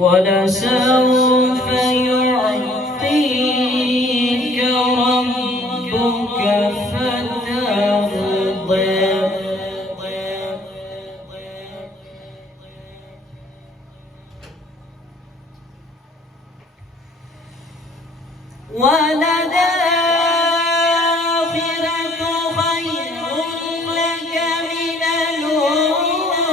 ولسوف يعطيك ربك فترضى وللآخرة خير لك من الأولى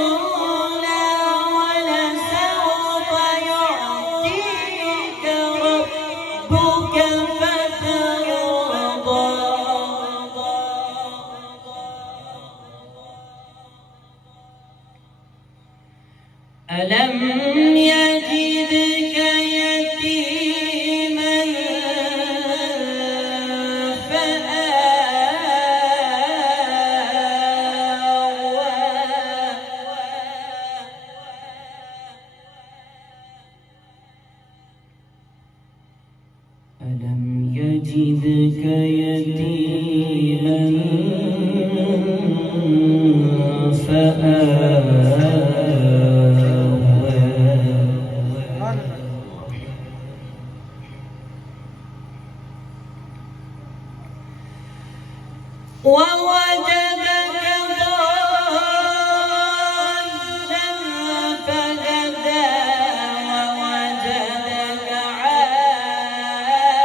ولسوف يعطيك ربك فترضى ألم يجدك يتيما ألم يجدك يتيما فآوى ووجدك ضالا فهدى ووجدك عائلا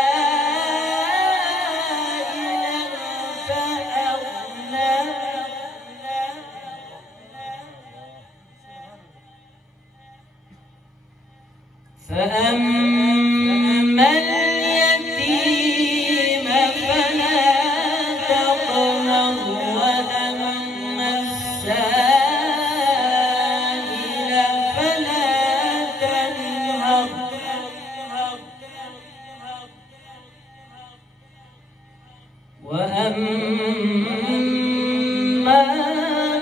فأغنى فأما اليتيم فلا تقهر وأما السائل فلا تنهر وأما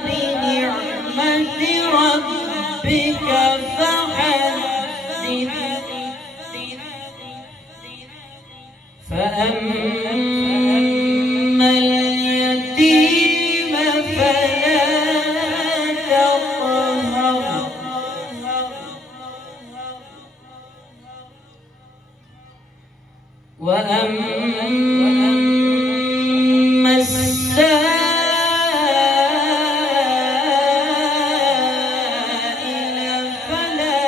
بنعمة ربك فحدث فأما اليتيم فلا تقهر وأما السائل فلا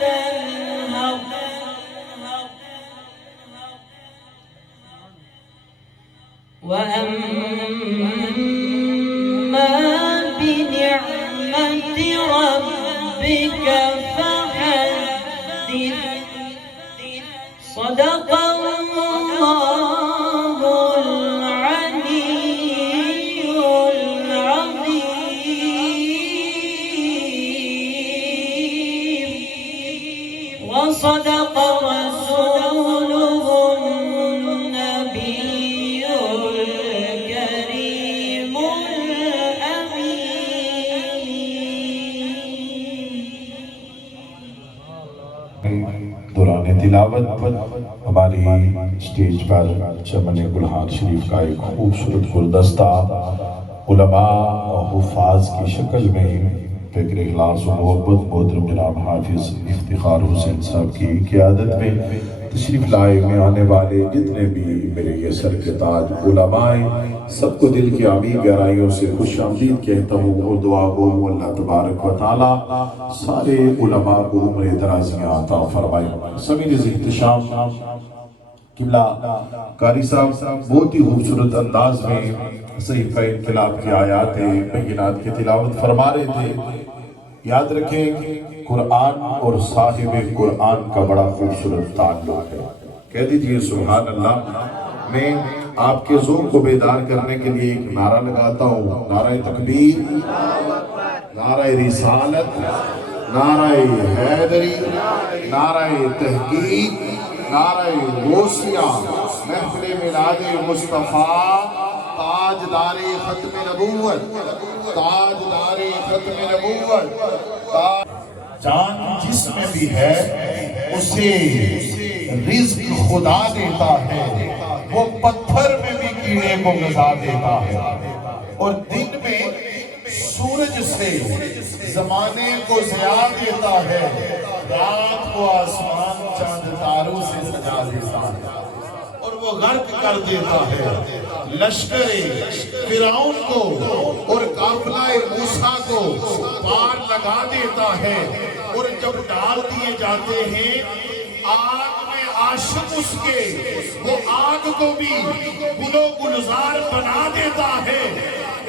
تنهر وأما بنعمة ربك فحدث صدق الله العلي العظيم وصدق رسوله النبي الكريم الأمين. دوران تلاوت ہماری سٹیج پر چمن گلہار شریف کا ایک خوبصورت گلدستہ علماء و حفاظ کی شکل میں فکر اخلاص و محبت محترم جناب حافظ افتخار حسین صاحب کی قیادت میں تشریف لائے میں آنے والے جتنے بھی میرے یہ سر کے تاج علماء سب کو دل کی عمیق گہرائیوں سے خوش آمدید کہتا ہوں اور دعا گو اللہ تبارک و تعالی سارے علماء کو عمر درازیاں عطا فرمائے. سمیر احتشام قبلہ قاری صاحب بہت ہی خوبصورت انداز میں صحیفہ انقلاب کی آیات بینات کی تلاوت فرما رہے تھے. یاد رکھیں قرآن اور صاحب قرآن کا بڑا خوبصورت تعلق ہے. کہہ دیجئے سبحان اللہ. میں آپ کے ذوق کو بیدار کرنے کے لیے ایک نعرہ لگاتا ہوں. نعرہ تکبیر، نعرہ رسالت، نعرہ حیدری، نعرہ تحقیق، نعرہ غوثیہ، محفل میلاد مصطفیٰ، تاجدار ختم نبوت، تاجدار ختم نبوت. جان جس میں بھی ہے اسے رزق خدا دیتا ہے، وہ پتھر میں بھی کیڑے کو غذا دیتا ہے، اور دن میں سورج سے زمانے کو ضیاء دیتا ہے، رات کو آسمان چاند تاروں سے سجا دیتا ہے، اور وہ غرق کر دیتا ہے لشکر فرعون کو اور قافلہ موسیٰ کو پار لگا دیتا ہے. اور جب ڈال دیے جاتے ہیں آگ میں عاشق اس کے، وہ آگ کو بھی گل و گلزار بنا دیتا ہے.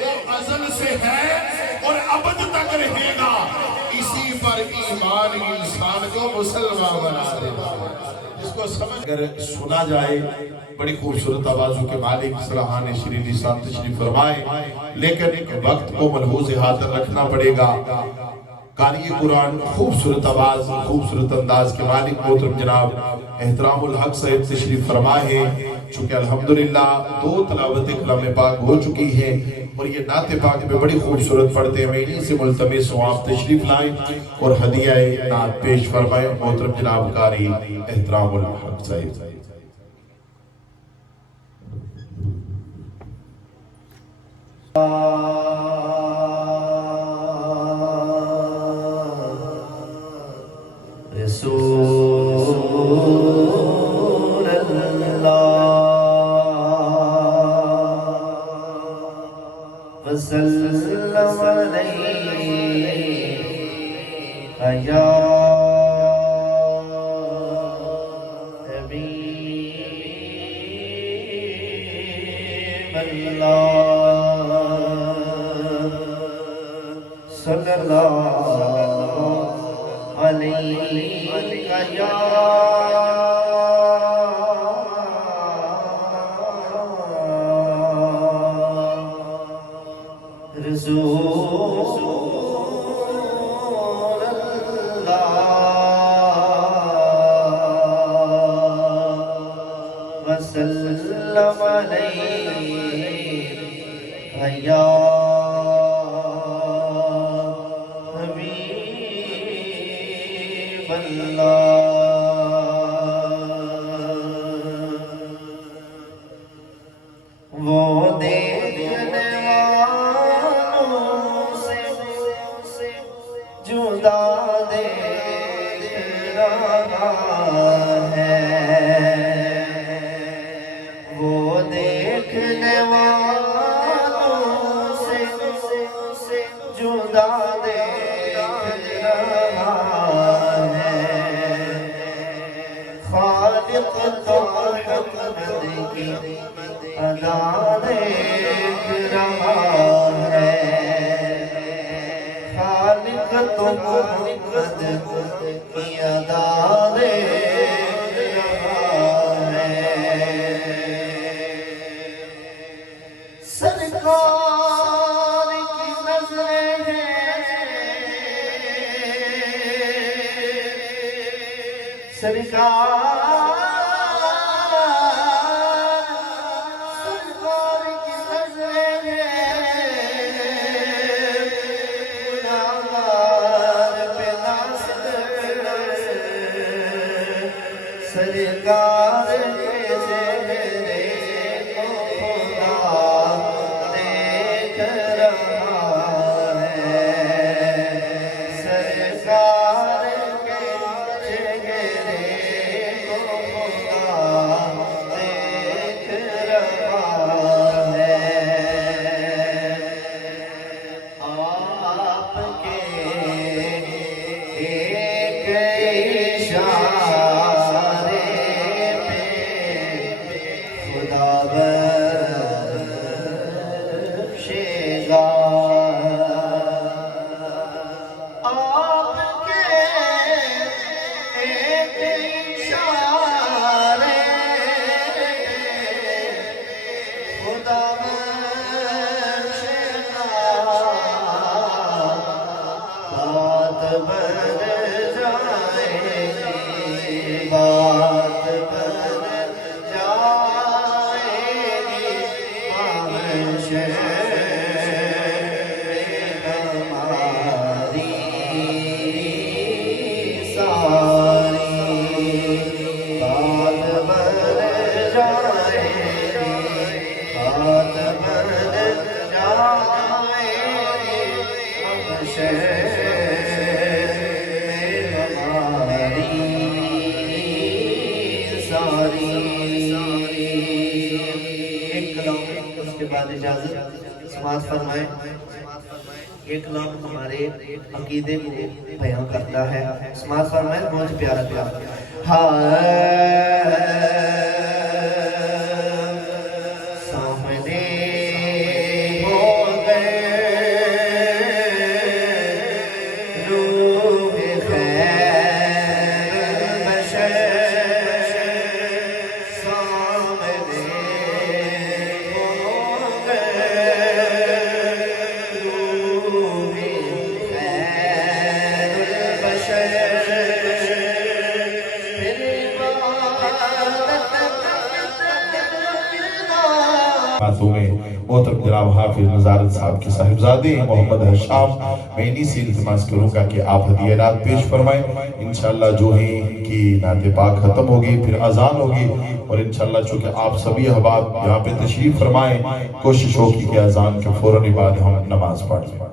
وہ ازل سے ہے اور ابد تک رہے گا، اسی پر ایمان انسان کو مسلمان بنا دیتا ہے. اس کو سمجھ کر سنا جائے. بڑی خوبصورت آوازوں کے مالک سرحان شیرین لسان تشریف فرمائے، لیکن وقت کو ملحوظ حاضر رکھنا پڑے گا. قاری قرآن خوبصورت آواز خوبصورت انداز کے مالک محترم جناب احترام الحق صاحب تشریف فرمائے ہیں. چونکہ الحمدللہ 2 تلاوت کلام پاک ہو چکی ہیں اور یہ نعت پاک میں بڑی خوبصورت پڑھتے ہیں. میں انہی سے ملتمس ہوں آپ تشریف لائیں اور ہدیہ نعت پیش فرمائیں. محترم جناب قاری احترام الحق صاحب. رسول اللہ وسلم علیہ یا حبیب اللہ صلی اللہ علیہ یا رسول اللہ وسلم علیہ یا حبیب اللہ. وہ دیکھنے والوں سے جدا دیکھ رہا ہے، وہ دیکھنے والوں سے جدا دیکھ رہا ہے. خالق تو حکمت کی ادا دیکھ رہا ہے خالق تو محمد کی ادا دیکھ رہا ہے سرکار کی نظریں سرکار کی نظریں گناہگار پہ ناصر سرکار کے چہرے کو خدا دیکھ رہا ہے سرکار سماعت فرمائیں ایک کلام ہمارے عقیدے کو بیان کرتا ہے سماعت فرمائیں بہت پیارا کلام سامنے ہو گئے روح خیر بشر محترم جناب حافظ نظارت صاحب کے صاحبزادے محمد حشام میں انہی سے التماس کروں گا کہ آپ ہدیہ رات پیش فرمائیں انشاءاللہ جو ہی کی نعت پاک ختم ہوگی پھر اذان ہوگی اور انشاءاللہ چونکہ آپ سبھی احباب یہاں پہ تشریف فرمائیں کوشش ہوگی کہ اذان کے فوراً بعد ہم نماز پڑھیں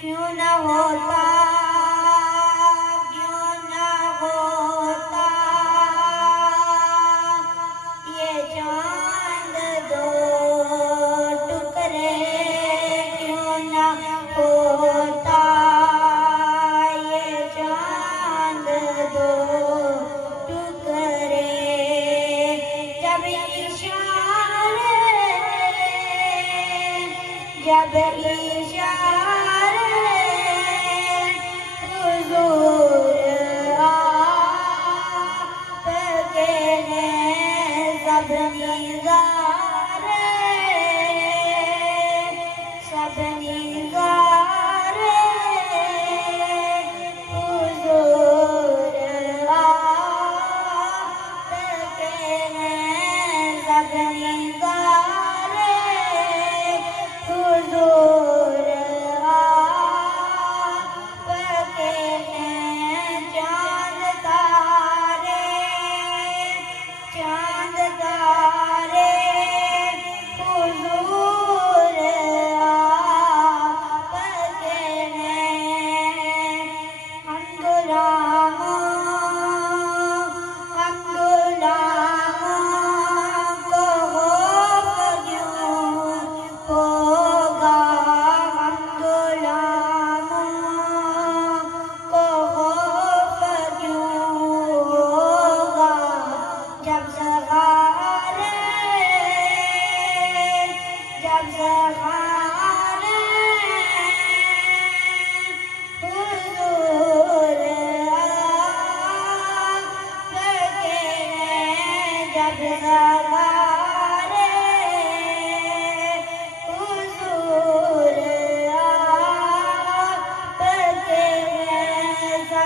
کیوں نہ ہوتا کیوں نہ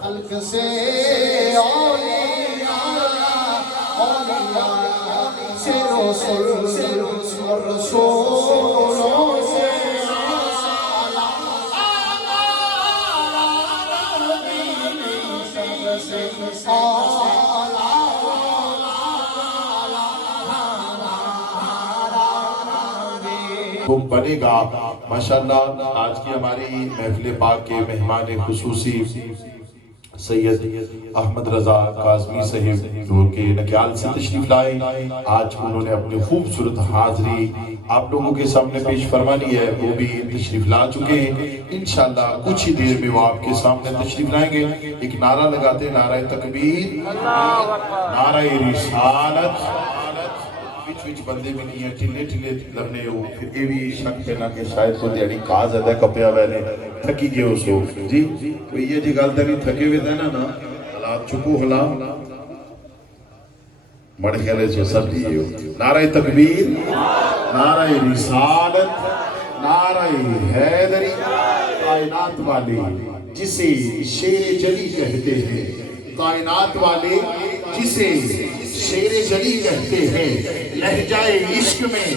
خلق سے اولیاء سے رسول اور رسولوں سے خوب بنے گا ماشاءاللہ۔ آج کی ہماری محفل پاک کے مہمان خصوصی سید احمد رضا کاظمی صاحب جو کہ نکیال سے تشریف لائے، آج انہوں نے اپنی خوبصورت حاضری آپ لوگوں کے سامنے پیش فرمانی ہے، وہ بھی تشریف لا چکے ہیں۔ انشاءاللہ کچھ ہی دیر میں وہ آپ کے سامنے تشریف لائیں گے۔ ایک نعرہ لگاتے ہیں، نعرہ تکبیر، نعرہ رسالت۔ وچ بندے بھی نہیں ہیں، ٹھلے ٹھلے لبنے ہو، پھر یہ بھی شک پینا کہ شاید کو دیاری کاز ہے کپیا ویلے تھکی گئے اس ہو جی کوئی یہ جی گالتا نہیں تھکے ہوئے دینا نا حالات چکو حلا بڑے خیلے سے سب دیئے ہو۔ نعرہ تکبیر، نعرہ رسالت، نعرہ حیدری، کائنات والے جسے شیر جلی کہتے ہیں، کائنات والے جسے شیر جلی کہتے ہیں، لہجہ عشق میں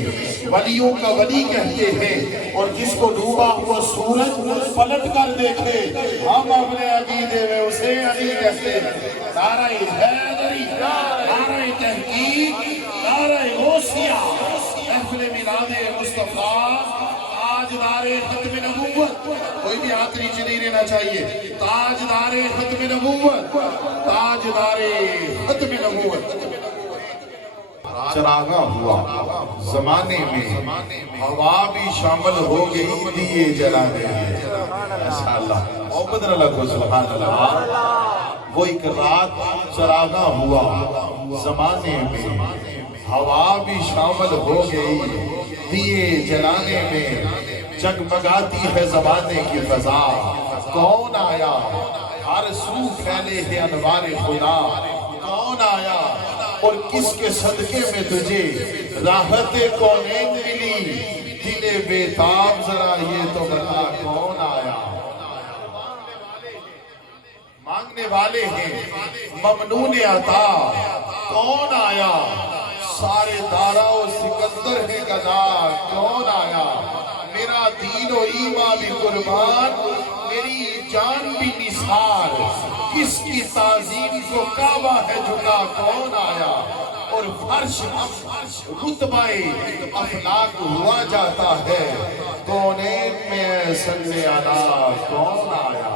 ولیوں کا ولی کہتے ہیں، اور جس کو ڈوبا ہوا سورج پلٹ کر دیکھے ہم اپنے عقیدے میں اسے علی کہتے ہیں۔ نعرہ حیدری، نعرہ تحقیق، نعرہ غوثیہ، محفل میلاد مصطفیٰ، تاجدار ختم نبوت، کوئی بھی ہاتھ نیچے نہیں رہنا چاہیے، تاجدار ختم نبوت، تاجدار ختم نبوت۔ چراغاں ہوا زمانے میں، ہوا بھی شامل ہو گئی دیے جلانے میں۔ ماشاءاللہ محبت نہ لگو، سبحان اللہ۔ وہ ایک رات چراغاں ہوا زمانے میں، ہوا بھی شامل ہو گئی دیے جلانے میں، جگمگاتی ہے زمانے کی فضا، کون آیا ہر سو پھیلے ہے انوار خدا، کون آیا اور کس کے صدقے میں تجھے راحت کونین ملی، دل بیتاب ذرا یہ تو بتا کون آیا۔ مانگنے والے ہیں ممنون عطا، کون آیا سارے دارا و سکندر ہے گدا، کون آیا میرا دین و ایمان بھی قربان، میری جان بھی نثار، کس کی تعظیم کو کعبہ ہے جھکا، کون آیا اور فرش رتبہ افلاک ہوا جاتا ہے، کونین میں اے صلی علی کون آیا،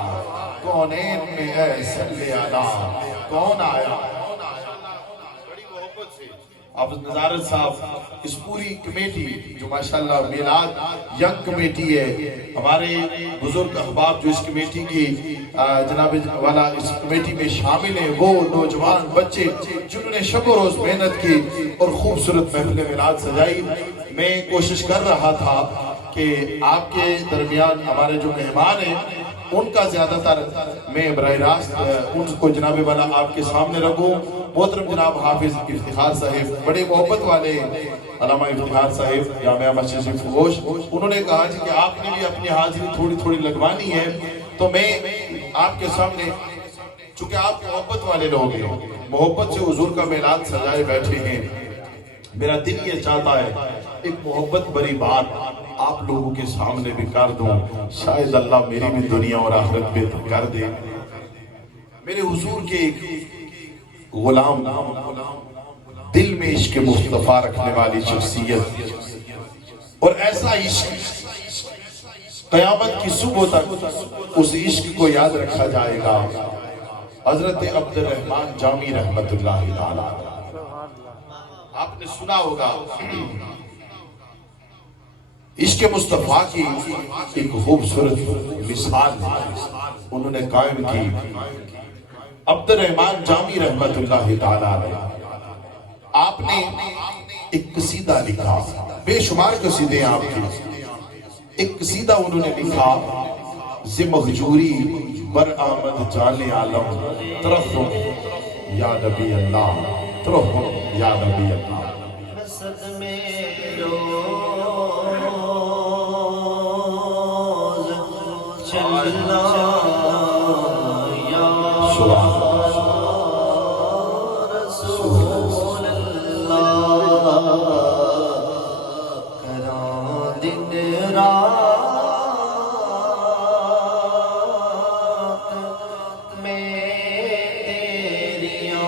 کونین میں اے صلی علی کون آیا۔ بڑی محبت سے حافظ نظارت صاحب، اس پوری کمیٹی جو ماشاءاللہ میلاد ینگ کمیٹی ہے، ہمارے بزرگ احباب جو اس کمیٹی کی جناب والا اس کمیٹی میں شامل ہیں، وہ نوجوان بچے جنہوں نے شب و روز محنت کی اور خوبصورت محفل میلاد سجائی۔ میں کوشش کر رہا تھا کہ آپ کے درمیان ہمارے جو مہمان ہیں ان کا زیادہ تر میں براہ راست ان کو جناب والا آپ کے سامنے رکھوں۔ محترم جناب حافظ افتخار صاحب، بڑے محبت والے علامہ افتخار صاحب جامعہ مسجد سے فغوش، انہوں نے کہا کہ آپ نے بھی اپنی حاضری تھوڑی تھوڑی لگوانی ہے، تو میں آپ کے سامنے، چونکہ آپ محبت والے لوگ ہیں، محبت سے حضور کا میلاد سجائے بیٹھے ہیں، میرا دل یہ چاہتا ہے ایک محبت بری بات آپ لوگوں کے سامنے بھی کر دوں، شاید اللہ میری بھی دنیا اور آخرت بہتر کر دے۔ میرے حضور کے ایک غلام، دل میں عشق مصطفیٰ رکھنے والی شخصیت، اور ایسا عشق قیامت کی صبح تک اس عشق کو یاد رکھا جائے گا۔ حضرت عبد الرحمن جامی رحمت اللہ تعالیٰ، آپ نے سنا ہوگا عشق مصطفیٰ کی ایک خوبصورت مثال انہوں نے قائم کی۔ عبد الرحمن جامی رحمت اللہ تعالیٰ، آپ نے ایک قصیدہ لکھا، بے شمار قصیدے آپ کے، ایک قصیدہ انہوں نے لکھا، ز مہجوری بر آمد جان عالم ترحم یا نبی اللہ، ترحم یا نبی اللہ۔ رسد میں روز چلنا یا رسول اللہ، کراں دن رات میں تیریاں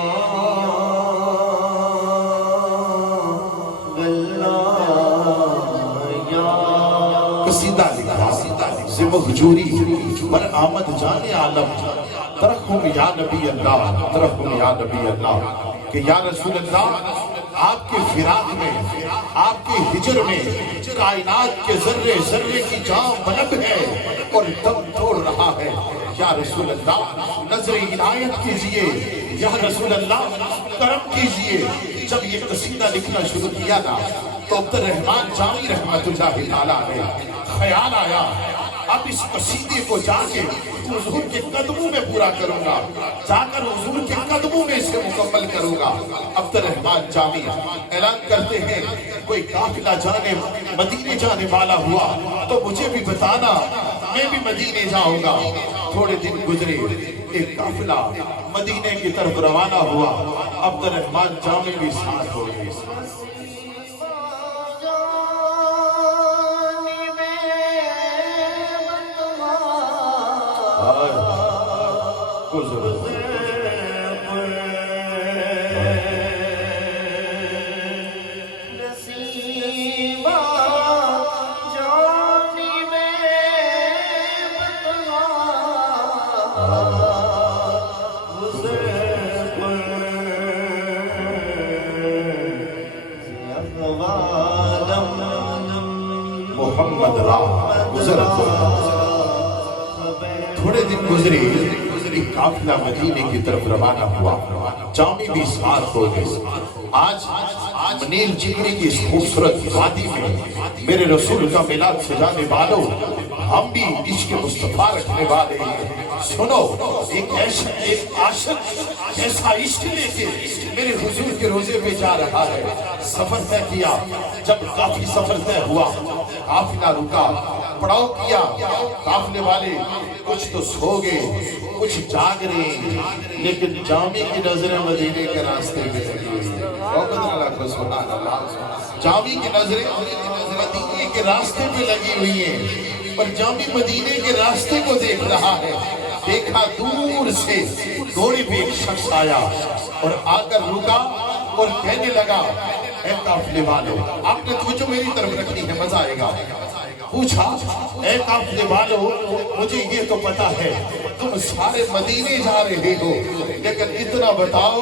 قصیدہ لکھا، ز مہجوری بر آمد جان عالم ترحم یا نبی اللہ، ترحم یا نبی اللہ، کہ یا رسول اللہ آپ کے فراق میں، آپ کے ہجر میں کائنات کے ذرے ذرے کی جان بلند ہے اور دم توڑ رہا ہے۔ یا رسول اللہ نظر عنایت کیجئے، یا رسول اللہ کرم کیجئے۔ جب یہ قصیدہ لکھنا شروع کیا نا تو عبد الرحمن جامی رحمت اللہ تعالیٰ نے خیال آیا اب اس قصیدے کو جا کے حضور کے قدموں میں پورا کروں گا، جا کر حضور کے قدموں میں اسے مکمل کروں گا۔ عبد الرحمن جامی اعلان کرتے ہیں کوئی قافلہ مدینے جانے والا ہوا تو مجھے بھی بتانا، میں بھی مدینے جاؤں گا۔ تھوڑے دن گزرے، ایک قافلہ مدینے کی طرف روانہ ہوا، عبد الرحمن جامی بھی ساتھ ہو گئے۔ محمد راہ گزر تھوڑے دن گزرے، ایک قافلہ مدینے کی طرف روانہ ہوا، جامی بھی ساتھ ہو گئے۔ آج منیل جگری کی اس خوبصورت وادی میں میرے رسول کا میلاد سجانے والوں، ہم بھی عشق مصطفیٰ رکھنے والے ہیں۔ سنو، ایک عاشق ایسا عشق لے کے میرے حضور کے روزے پہ جا رہا ہے۔ سفر طے کیا، جب کافی سفر طے ہوا، قافلہ رکا، پڑاؤ کیا، قافلے والے کچھ تو سو گئے، کچھ جاگ رہے ہیں، لیکن جامی کی نظریں مدینے کے راستے پہ لگی ہوئی ہیں۔ جامی کی نظریں مدینے کے راستے پہ لگی ہوئی ہیں، اور جامی مدینے کے راستے کو دیکھ رہا ہے۔ دیکھا دور سے گھوڑے پہ ایک شخص آیا اور آ کر رکا اور کہنے لگا، اے قافلے والوں، آپ نے توجہ میری طرف رکھنی ہے، مزہ آئے گا۔ پوچھا، اے قافلے والوں، مجھے یہ تو پتا ہے تم سارے مدینے جا رہے ہو، لیکن اتنا بتاؤ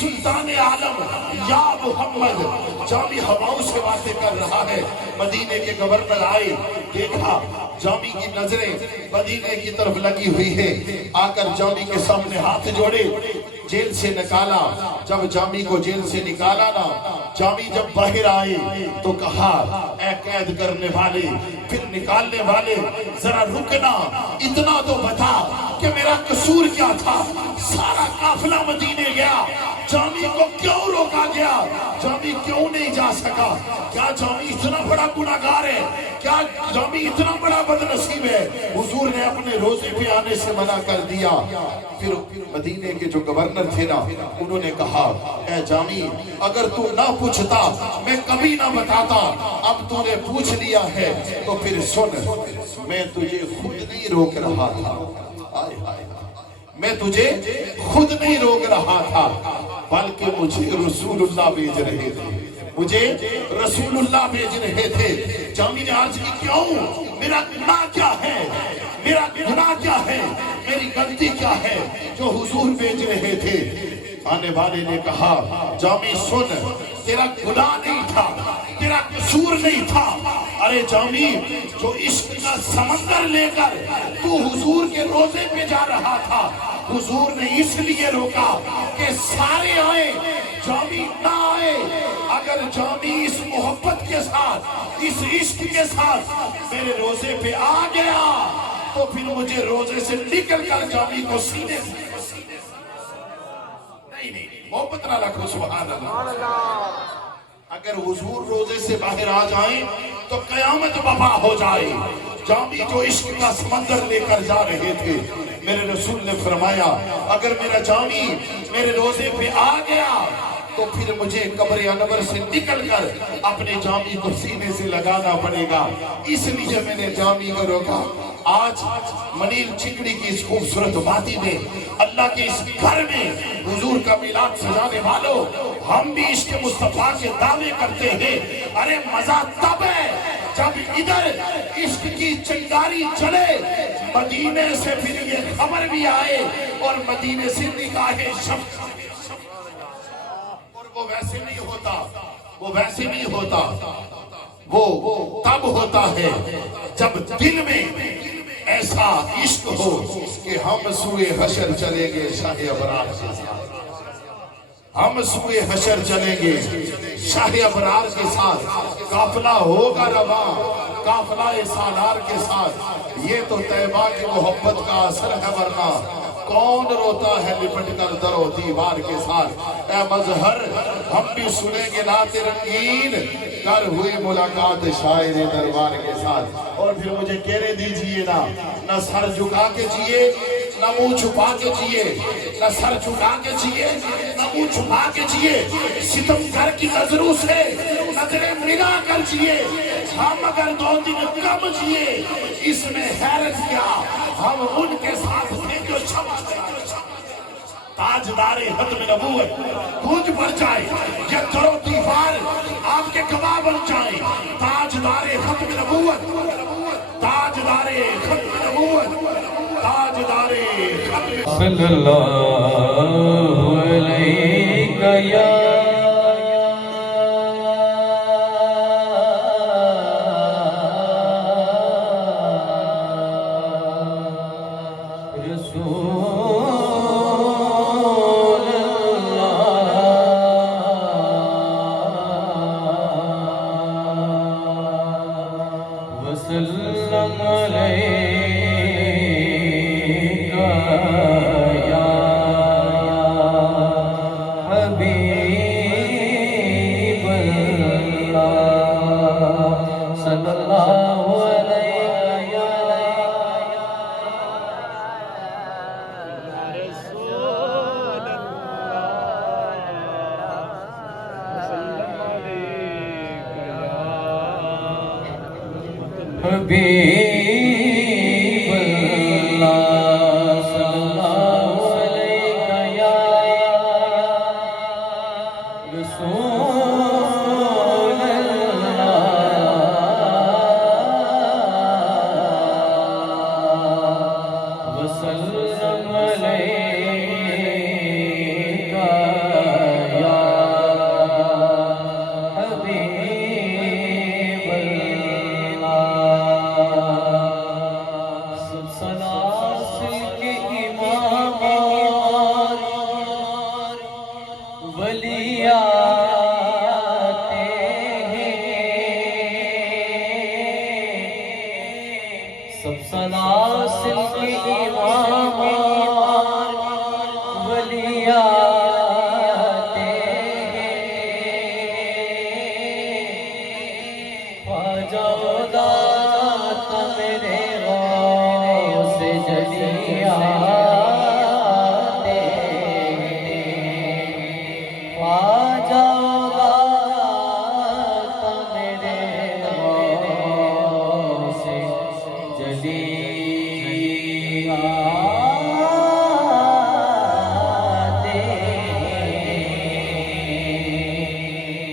سلطان عالم یا محمد جامی ہواؤں سے باتیں کر رہا ہے. مدینے کے گورنر آئے, دیکھا جامی کی نظریں مدینے کی طرف لگی ہوئی ہے. آ کر جامی کے سامنے ہاتھ جوڑے, جیل سے نکالا. جب جامی کو جیل سے نکالا نا, جامی جب باہر آئے تو کہا اے قید کرنے والے, پھر نکالنے والے, ذرا رکنا, اتنا تو بتا کہ میرا قصور کیا تھا. سارا قافلہ مدینے گیا, جامی کو کیوں روکا گیا؟ جامی کیوں نہیں جا سکا؟ کیا جامی اتنا بڑا گناہگار ہے؟ کیا جامی اتنا بڑا بدنصیب ہے؟ حضور نے اپنے روزے پہ آنے سے منع کر دیا. پھر مدینے کے جو گورنر تھے نا, انہوں نے کہا اے جامی, اگر تو نہ پوچھتا میں کبھی نہ بتاتا, اب تو نے پوچھ لیا ہے تو پھر سن, میں تجھے خود نہیں روک رہا تھا. میں تجھے خود نہیں روک رہا تھا, بلکہ مجھے رسول اللہ بھیج رہے تھے. مجھے رسول اللہ بھیج رہے تھے. جامی نے عرض کی کیوں؟ میرا گناہ کیا ہے؟ میرا گناہ کیا ہے؟ میری غلطی کیا ہے جو حضور بھیج رہے تھے؟ آنے والے نے کہا جامی سن, تیرا گناہ نہیں تھا, تیرا قصور نہیں تھا. ارے جامی, جو عشق کا سمندر لے کر تو حضور کے روزے پہ جا رہا تھا, حضور نے اس لیے روکا کہ سارے آئے, جامی نہ آئے. اگر جامی اس محبت کے ساتھ, اس عشق کے ساتھ میرے روزے پہ آ گیا تو پھر مجھے روزے سے نکل کر جامی کو سینے سے نہیں, محبت نہ رکھو. سبحان اللہ. اگر حضور روزے سے باہر آ جائیں تو قیامت برپا ہو جائے. جامی جو عشق کا سمندر لے کر جا رہے تھے, میرے رسول نے فرمایا اگر میرا جامی میرے روزے پہ آ گیا تو پھر مجھے قبر انور سے نکل کر اپنے جامی کو سینے سے لگانا پڑے گا. اس لیے میں نے جامی کو روکا. آج منیل چکڑی کی اس خوبصورت وادی میں, اللہ کے اس گھر میں حضور کا میلاد سجانے والوں, ہم بھی عشق مصطفیٰ کے دعوے کرتے ہیں. ارے مزہ تب ہے جب ادھر عشق کی چنگاری چلے, مدینے سے پھر یہ خبر بھی آئے اور مدینے سے نکاحیں شب. اور وہ ویسے نہیں ہوتا, وہ ویسے نہیں ہوتا, وہ تب ہوتا ہے جب دل میں ایسا عشق ہو کہ ہم سوئے حشر چلیں گے شاہ ابرار کے ساتھ. ہم سوئے حشر چلیں گے شاہ ابرار کے ساتھ. قافلہ ہوگا رواں قافلہ سالار کے ساتھ. یہ تو طیبہ کی محبت کا اثر ہے, ورنہ کون روتا ہے لپٹ کر در و دیوار کے ساتھ. اے مظہر, ہم بھی سنیں گے نعت رنگین, کر ہوئی ملاقات شاعر دربار کے ساتھ. اور پھر مجھے کہنے دیجئے نا, نہ سر جھکا کے جیے, نہ منہ چھپا کے جیے, نہ سر جھکا کے جیے, نہ منہ چھپا کے جیے. ستمگر کی نظروں سے نظریں ملا کر جیے. ہم اگر 2 دن کم جیے اس میں حیرت کیا, ہم ان کے ساتھ تھے جو چھپا گیا. تاجدار ختم نبوت گونج پڑ جائے, یہ در و دیوار آپ کے گواہ بن جائیں. تاجدار ختم نبوت, تاجدار ختم نبوت, تاجدار ختم. صلی اللہ علیہ یا وسلم علیکہ یا حبیب اللہ صلی اللہ علیہ یا رسول اللہ سلام علیکہ یا حبیب اللہ صلی اللہ علیہ یا رسول اللہ وسلم علیکہ جاؤ دات میرے غوث جلی آتے آ جاؤ دات میرے غوث جلی آتے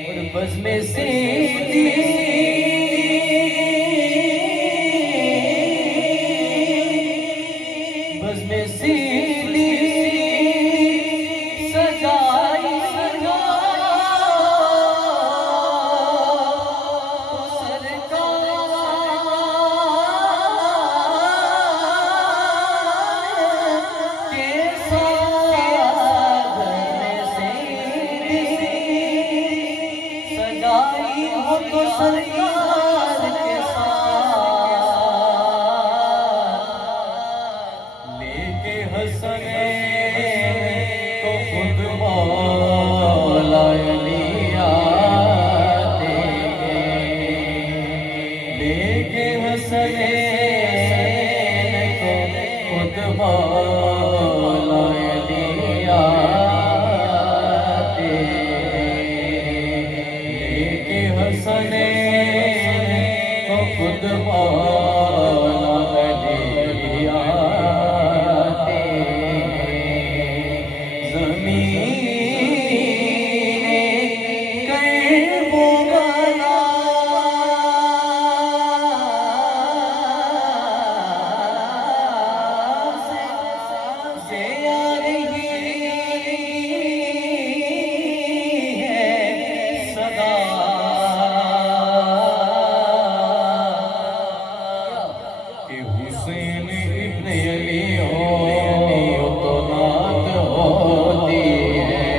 اور بزم سیدھی بزم سیدھی سجائی سجائی ہو تو سرکار کے ساتھ لے کے حسنین کو خود مولا علی آتے لے کے حسنین کو خود مولا علی آتے حسنین کو خود مولا علی آتے زمین کرب و بلا سے آ رہی ہے صدا کہ حسین ابن علی ہو تو نعت ہوتی ہے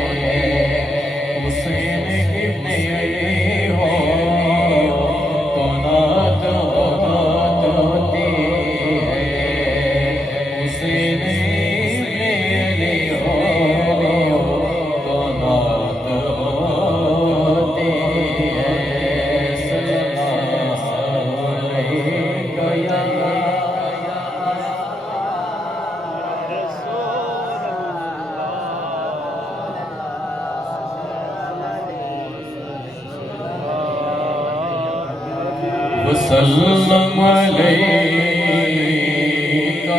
حسین ابن علی ہو تو نعت ہوتی ہے حسین ابن علی ہو تو نعت ہوتی ہے صلی اللہ علیہ یا وسلم علیک یا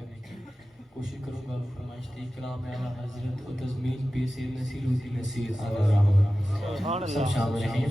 حبیب کوشش کروں گا فرمائش تھی کلام اعلیٰ حضرت و تضمین پیسے نصیر الدین نصیر آدھا رام سب شامل ہیں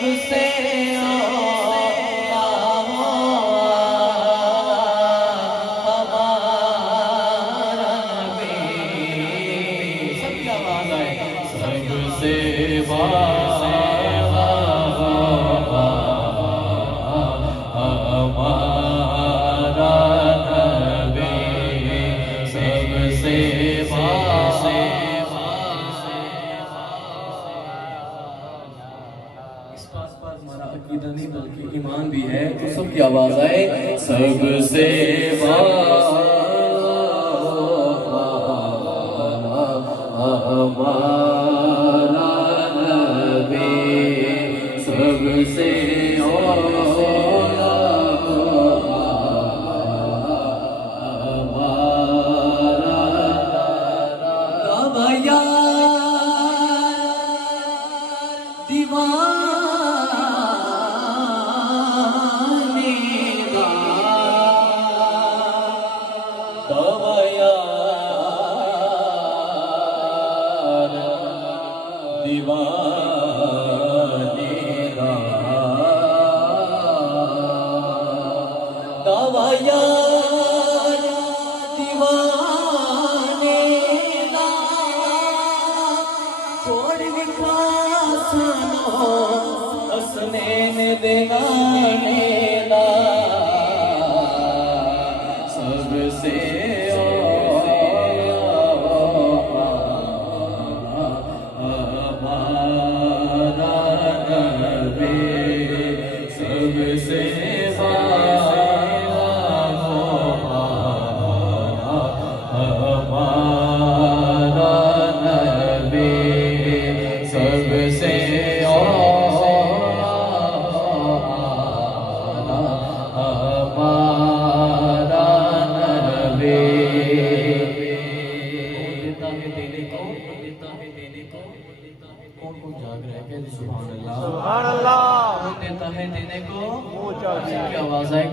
سے نہیں بلکہ ایمان بھی ہے تو سب کی آواز آئے سب سے ہمارا نبی سب سے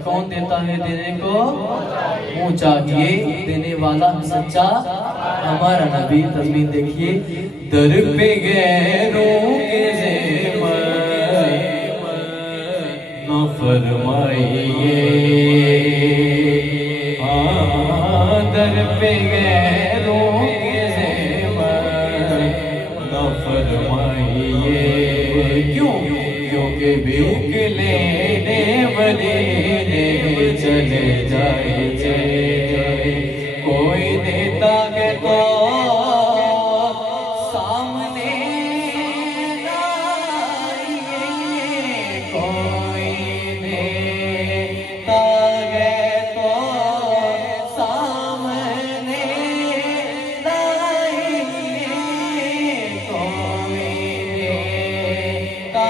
کون دیتا ہے دینے کو منہ چاہیے دینے والا سچا ہمارا نبی تضمین دیکھیے در پہ غیروں کے زیور نہ فرمائیے در پہ غیروں کے زیور نہ فرمائیے کیونکہ بھیک لینے مدینے چلے جائیں گے کوئی دیتا ہے تو سامنے لائیے کوئی دیتا ہے تو سامنے لائیے کوئی دیتا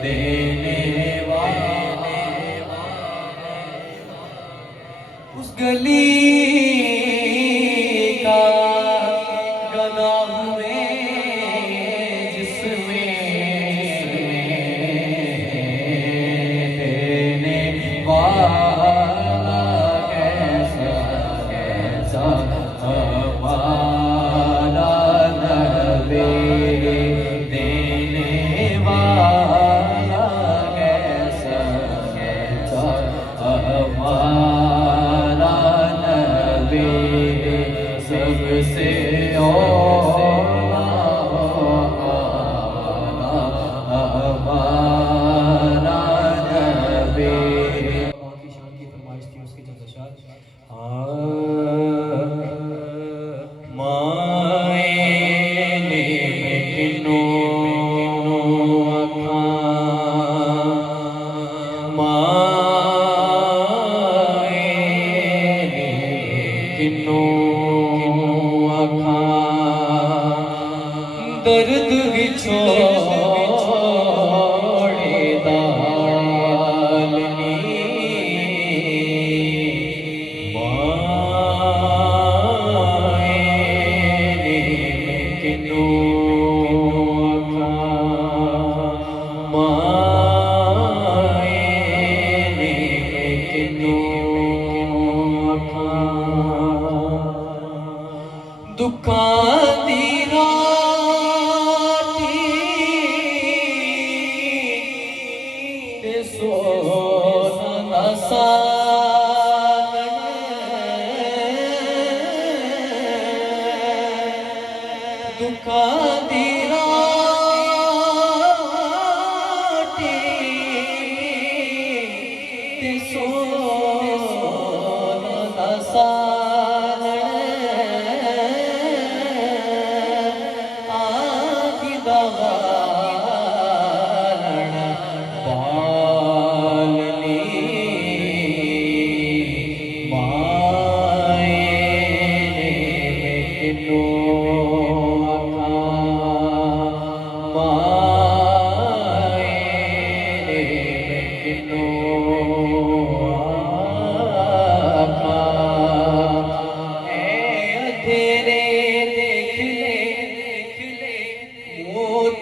دینے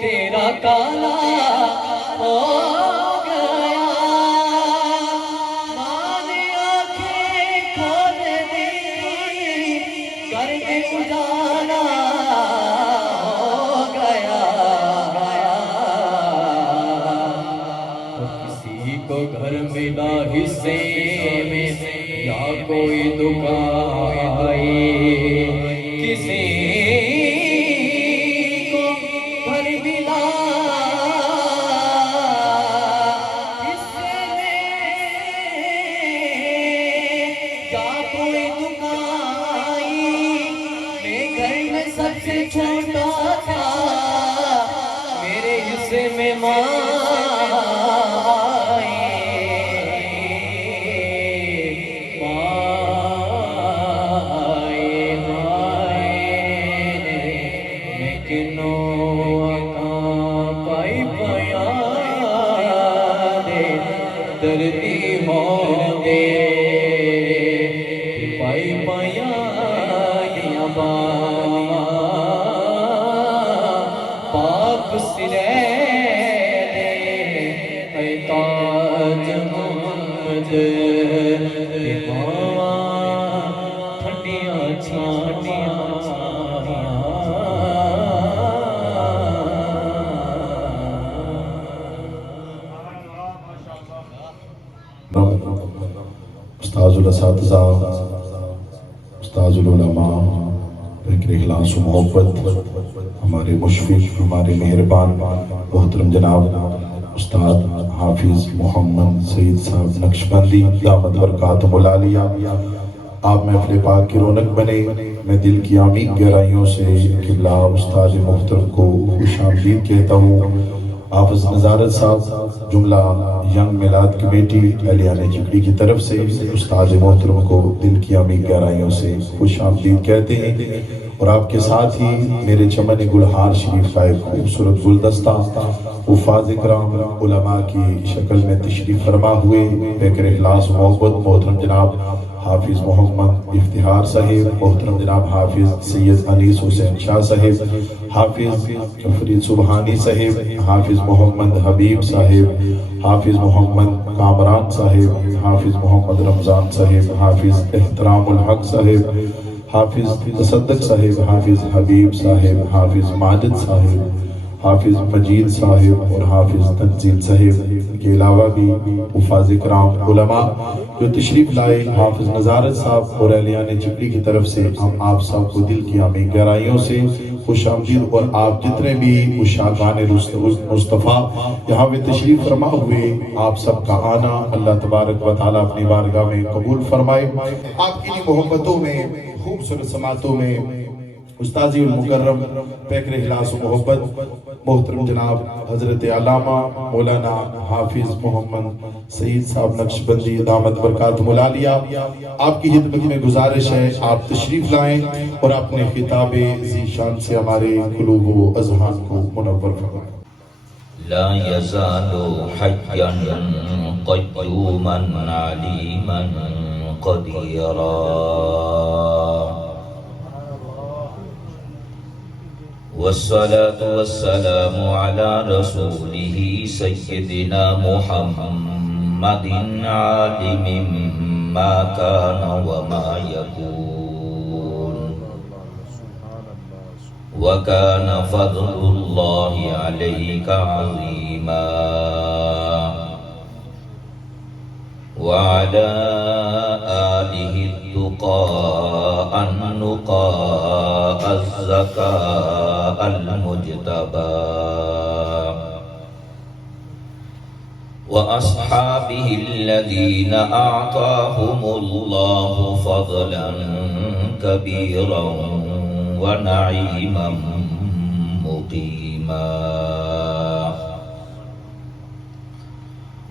تیرا کالا ہو گیا ماں نے آنکھیں کھول دی کر کے اجالا ہو گیا کسی کو گھر ملا حصے میں یا کوئی دکان آئی کسی کو گھر ملا حصے میں یا کوئی دکان آئی میں گھر میں سب سے چھوٹا تھا میرے حصے میں ماں دردی ہوں گے پائی پایا گیا پاک سرے اے تاج محمد ٹھنڈیاں چھانیاں استاذ الاساتذہ استاذ العلماء فکر اخلاص و محبت ہمارے مشفق ہمارے مہربان محترم جناب استاد حافظ محمد سعید صاحب نقشبندی دامت برکاتہم العالیہ آپ محفل پاک کی رونق بنے میں دل کی عمیق گہرائیوں سے قبلہ استاد محترم کو خوش آمدید کہتا ہوں حافظ نظارت صاحب جملہ ینگ میلاد کمیٹی اہلیان چکڑی کی طرف سے استاد محترم کو دل کی عمیق گہرائیوں سے خوش آمدید کہتے ہیں اور آپ کے ساتھ ہی میرے چمن گلہار شریف کا ایک خوبصورت گلدستہ حفاظ اکرام علماء کی شکل میں تشریف فرما ہوئے فکر اخلاص محبت محترم جناب حافظ محمد افتخار صاحب محترم جناب حافظ سید انیس حسین شاہ صاحب حافظ فرید سبحانی صاحب حافظ محمد حبیب صاحب حافظ محمد کامران صاحب حافظ محمد رمضان صاحب حافظ احترام الحق صاحب حافظ تصدق صاحب حافظ حبیب صاحب حافظ ماجد صاحب حافظ مجید صاحب اور حافظ تنزیل صاحب کے علاوہ بھی حفاظ اکرام علماء جو تشریف لائے حافظ نظارت صاحب اور اہلیان چکڑی کی طرف سے ہم آپ سب کو دل کی عمیق گہرائیوں سے خوش آمدید اور آپ جتنے بھی مشاغان مصطفیٰ یہاں پہ تشریف فرما ہوئے آپ سب کا آنا اللہ تبارک و تعالیٰ اپنی بارگاہ میں قبول فرمائے آپ کی محبتوں میں خوبصورت سماعتوں میں استاذی المکرم فکر اخلاص و محبت محترم جناب حضرت علامہ مولانا حافظ محمد سعید صاحب نقشبندی دامت برکاتہم العالیہ آپ کی خدمت میں گزارش ہے آپ تشریف لائیں اور اپنے خطاب ذیشان سے ہمارے قلوب و اذہان کو منور فرمائیں لا يزال حيا قيوما عليما قديرا والصلاة والسلام على رسوله سيدنا محمد عالم ما كان وما يكون وكان فضل الله عليك عظيما وعلى آله التقى النقى الزكاء المجتبى وأصحابه الذين أعطاهم الله فضلا كبيرا ونعيما مقيما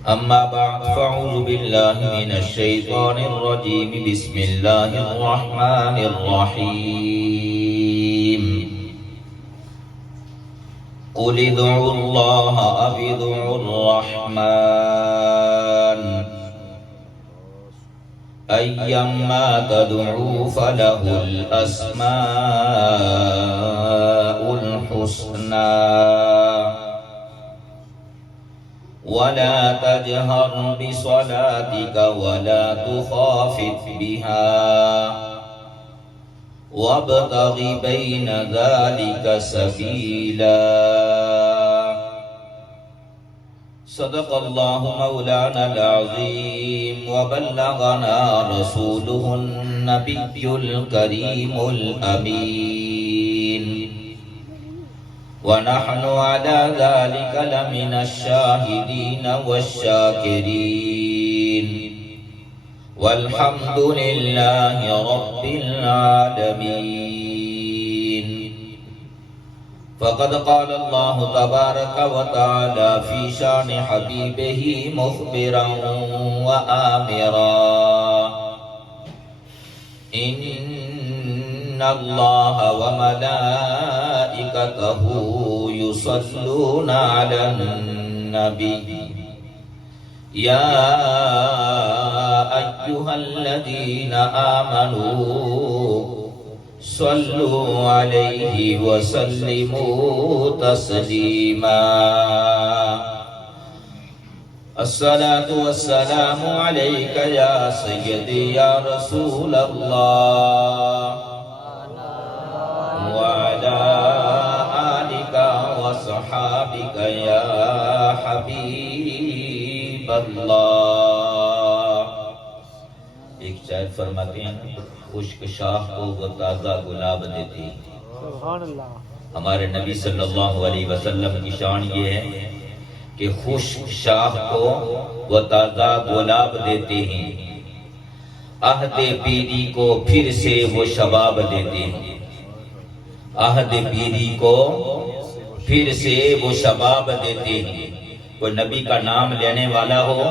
أما بعد فأعوذ بالله من الشيطان الرجيم بسم الله الرحمن الرحيم قل ادعوا الله أو ادعوا الرحمن أيما تدعوا فله الأسماء الحسنى ولا تجهر بصلاتك ولا تخافت بها وابتغ بين ذلك سبيلا صدق الله مولانا العظيم وبلغنا رسوله النبي الكريم الأمين ونحن على ذلك لمن الشاهدين والشاكرين والحمد لله رب العالمين فقد قال الله تبارك وتعالى في شان حبيبه مخبرا وآمرا إن الله وملائكته يصلون على النبي يا أيها الذين آمنوا صلوا عليه وسلموا تسليما الصلاة والسلام عليك يا سيدي يا رسول الله وعلى آلك وصحابك يا حبيب اللہ. ایک شاعر فرماتے ہیں خشک شاخ کو وہ تازہ گلاب دیتی. سبحان اللہ. ہمارے نبی صلی اللہ علیہ وسلم کی شان یہ ہے کہ خشک شاخ کو وہ تازہ گلاب دیتے ہیں، عہد پیری کو پھر سے وہ شباب دیتے ہیں. عہد پیری کو پھر سے وہ شباب دیتے ہیں. کوئی نبی کا نام لینے والا ہو،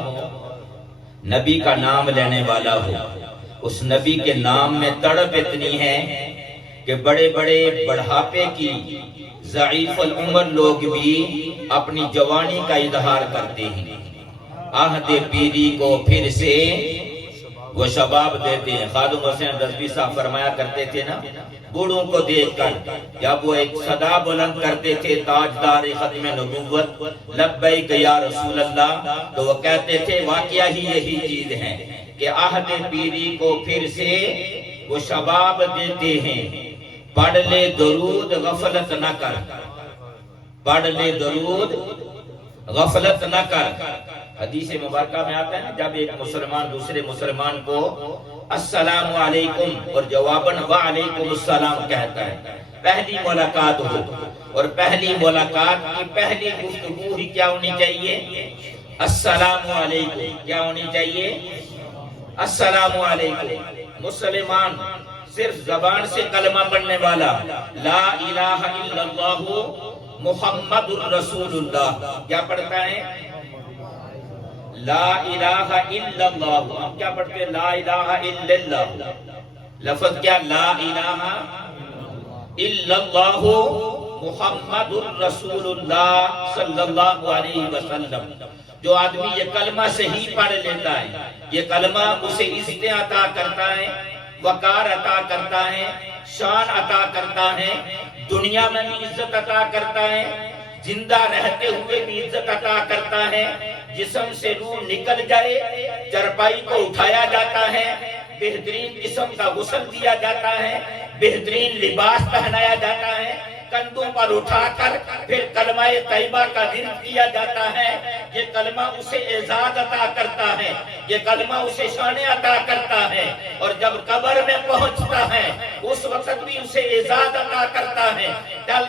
نبی کا نام لینے والا ہو، اس نبی کے نام میں تڑپ اتنی ہے کہ بڑے بڑے بڑھاپے کی ضعیف العمر لوگ بھی اپنی جوانی کا اظہار کرتے ہیں. عہد پیری کو پھر سے وہ شباب دیتے ہیں. خادم حسین رضوی صاحب فرمایا کرتے تھے نا، بوڑھوں کو دیکھ کر جب وہ ایک صدا بلند کرتے تھے تاجدار ختم نبوت لبیک یا رسول اللہ، تو وہ کہتے تھے واقعہ ہی یہی چیز ہے کہ عہد پیری کو پھر سے وہ شباب دیتے ہیں. پڑھ لے درود غفلت نہ کر، پڑھ لے درود غفلت نہ کر. حدیث مبارکہ میں آتا ہے نا، جب ایک مسلمان دوسرے مسلمان کو السلام علیکم اور جواباً وعلیکم السلام کہتا ہے، پہلی ملاقات ہو، اور پہلی ملاقات کی پہلی گفتگو ہی کیا ہونی چاہیے؟ السلام علیکم. کیا ہونی چاہیے؟ السلام علیکم. مسلمان صرف زبان سے کلمہ پڑھنے والا لا الہ الا اللہ محمد الرسول اللہ کیا پڑھتا ہے؟ لا الہ الا اللہ. ہم کیا پڑھتے ہیں؟ لا الہ الا اللہ. لفظ کیا؟ لا الہ الا اللہ محمد الرسول اللہ صلی اللہ علیہ وسلم. جو آدمی یہ کلمہ صحیح پڑھ لیتا ہے، یہ کلمہ اسے عزت عطا کرتا ہے، وقار عطا کرتا ہے، شان عطا کرتا ہے، دنیا میں بھی عزت عطا کرتا ہے، زندہ رہتے ہوئے بھی عزت عطا کرتا ہے. جسم سے روح نکل جائے چرپائی کو اٹھایا جاتا ہے، بہترین قسم کا غسل دیا جاتا ہے، بہترین لباس پہنایا جاتا ہے، کندھوں پر اٹھا کر پھر کلمہ طیبہ کا ذکر کیا جاتا ہے. یہ کلمہ اسے اعزاز عطا کرتا ہے، یہ کلمہ اسے شان عطا کرتا ہے، اور جب قبر میں پہنچتا ہے اس وقت بھی اسے اعزاز عطا کرتا ہے. کل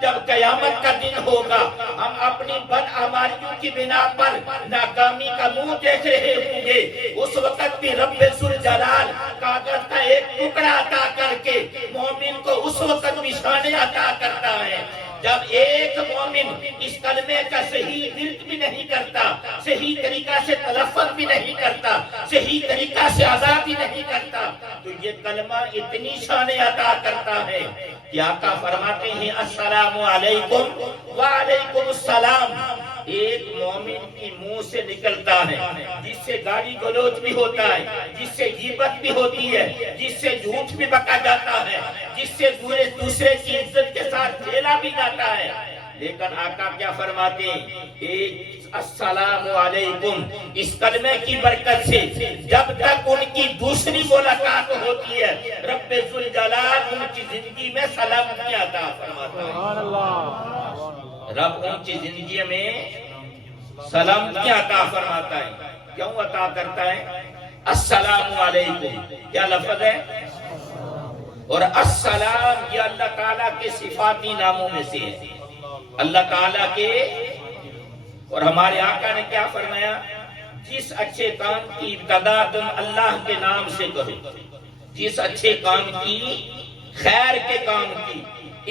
جب قیامت کا دن ہوگا، ہم اپنی بدعمالیوں کی بنا پر ناکامی کا منہ دیکھ رہے ہوں گے، اس وقت بھی رب ذوالجلال کاغذ کا ایک ٹکڑا عطا کر کے مومن کو اس وقت بھی شان عطا کرتا ہے. جب ایک مومن اس کلمے کا صحیح ذکر بھی نہیں کرتا، صحیح طریقہ سے تلفظ بھی نہیں کرتا، صحیح طریقہ سے ادا بھی نہیں کرتا، تو یہ کلمہ اتنی شان عطا کرتا ہے کہ آقا فرماتے ہیں السلام علیکم وعلیکم السلام. ایک مومن کی منہ سے نکلتا ہے جس سے گالی گلوچ بھی ہوتا ہے، جس سے غیبت بھی ہوتی ہے، جس سے جھوٹ بھی بکا جاتا ہے، جس سے دوسرے کی عزت کے ساتھ کھیلا بھی جاتا ہے، لیکن آقا کیا فرماتے ہیں؟ السلام علیکم، اس کلمے کی برکت سے جب تک ان کی دوسری ملاقات ہوتی ہے رب ذوالجلال ان کی زندگی میں سلامتی عطا فرماتا ہے۔ رب ان کی زندگی میں سلامتی عطا فرماتا ہے۔ کیوں عطا کرتا ہے؟ السلام علیکم کیا لفظ ہے؟ اور السلام یہ اللہ تعالیٰ کے صفاتی ناموں میں سے ہے، اللہ تعالیٰ کے۔ اور ہمارے آقا نے کیا فرمایا؟ جس اچھے کام کی ابتدا تم اللہ کے نام سے کرو، جس اچھے کام کی، خیر کے کام کی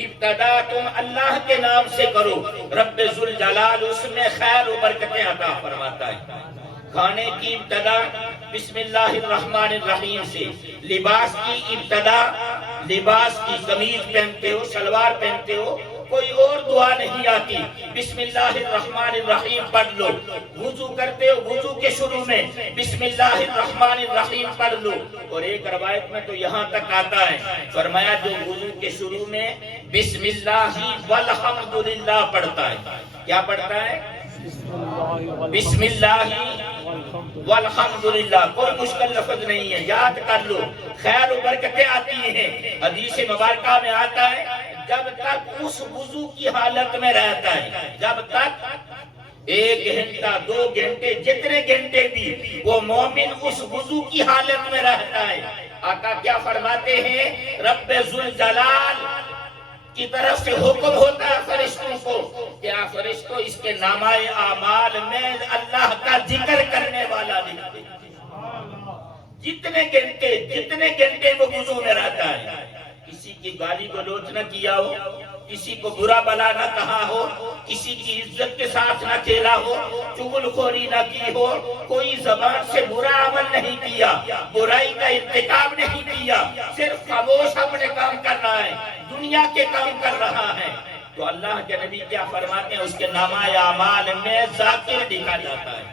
ابتدا تم اللہ کے نام سے کرو، رب ذوالجلال اس میں خیر و برکتیں عطا فرماتا ہے۔ کھانے کی ابتدا بسم اللہ الرحمن الرحیم سے، لباس کی ابتدا لباس کی قمیض پہنتے ہو، شلوار پہنتے ہو، کوئی اور دعا نہیں آتی، بسم اللہ الرحمن الرحیم پڑھ لو۔ وضو کرتے ہو، وضو کے شروع میں بسم اللہ الرحمن الرحیم پڑھ لو۔ اور ایک روایت میں تو یہاں تک آتا ہے، فرمایا جو وضو کے شروع میں بسم اللہ والحمدللہ پڑھتا ہے، کیا پڑھتا ہے؟ بسم اللہ والحمدللہ، کوئی مشکل لفظ نہیں ہے، یاد کر لو، خیر و برکتیں آتی ہیں۔ حدیث مبارکہ میں آتا ہے جب تک اس وضو کی حالت میں رہتا ہے، جب تک 1 گھنٹہ 2 گھنٹے جتنے گھنٹے بھی وہ مومن اس وضو کی حالت میں رہتا ہے، آقا کیا فرماتے ہیں؟ رب ذوالجلال کی طرف سے حکم ہوتا ہے فرشتوں کو کہ آپ فرشتوں اس کے نامہ اعمال میں اللہ کا ذکر کرنے والا لکھ دیں۔ جتنے گھنٹے وہ وضو میں رہتا ہے، کسی کی گالی گلوچ نہ کیا ہو، کسی کو برا بلا نہ کہا ہو، کسی کی عزت کے ساتھ نہ کھیلا ہو، چغل خوری نہ کی ہو، کوئی زبان سے برا عمل نہیں کیا، برائی کا ارتکاب نہیں کیا، صرف خاموش اپنے کام کر رہا ہے، دنیا کے کام کر رہا ہے، تو اللہ کے نبی کیا فرماتے ہیں؟ اس کے نامہ اعمال میں ذاکر لکھا جاتا ہے،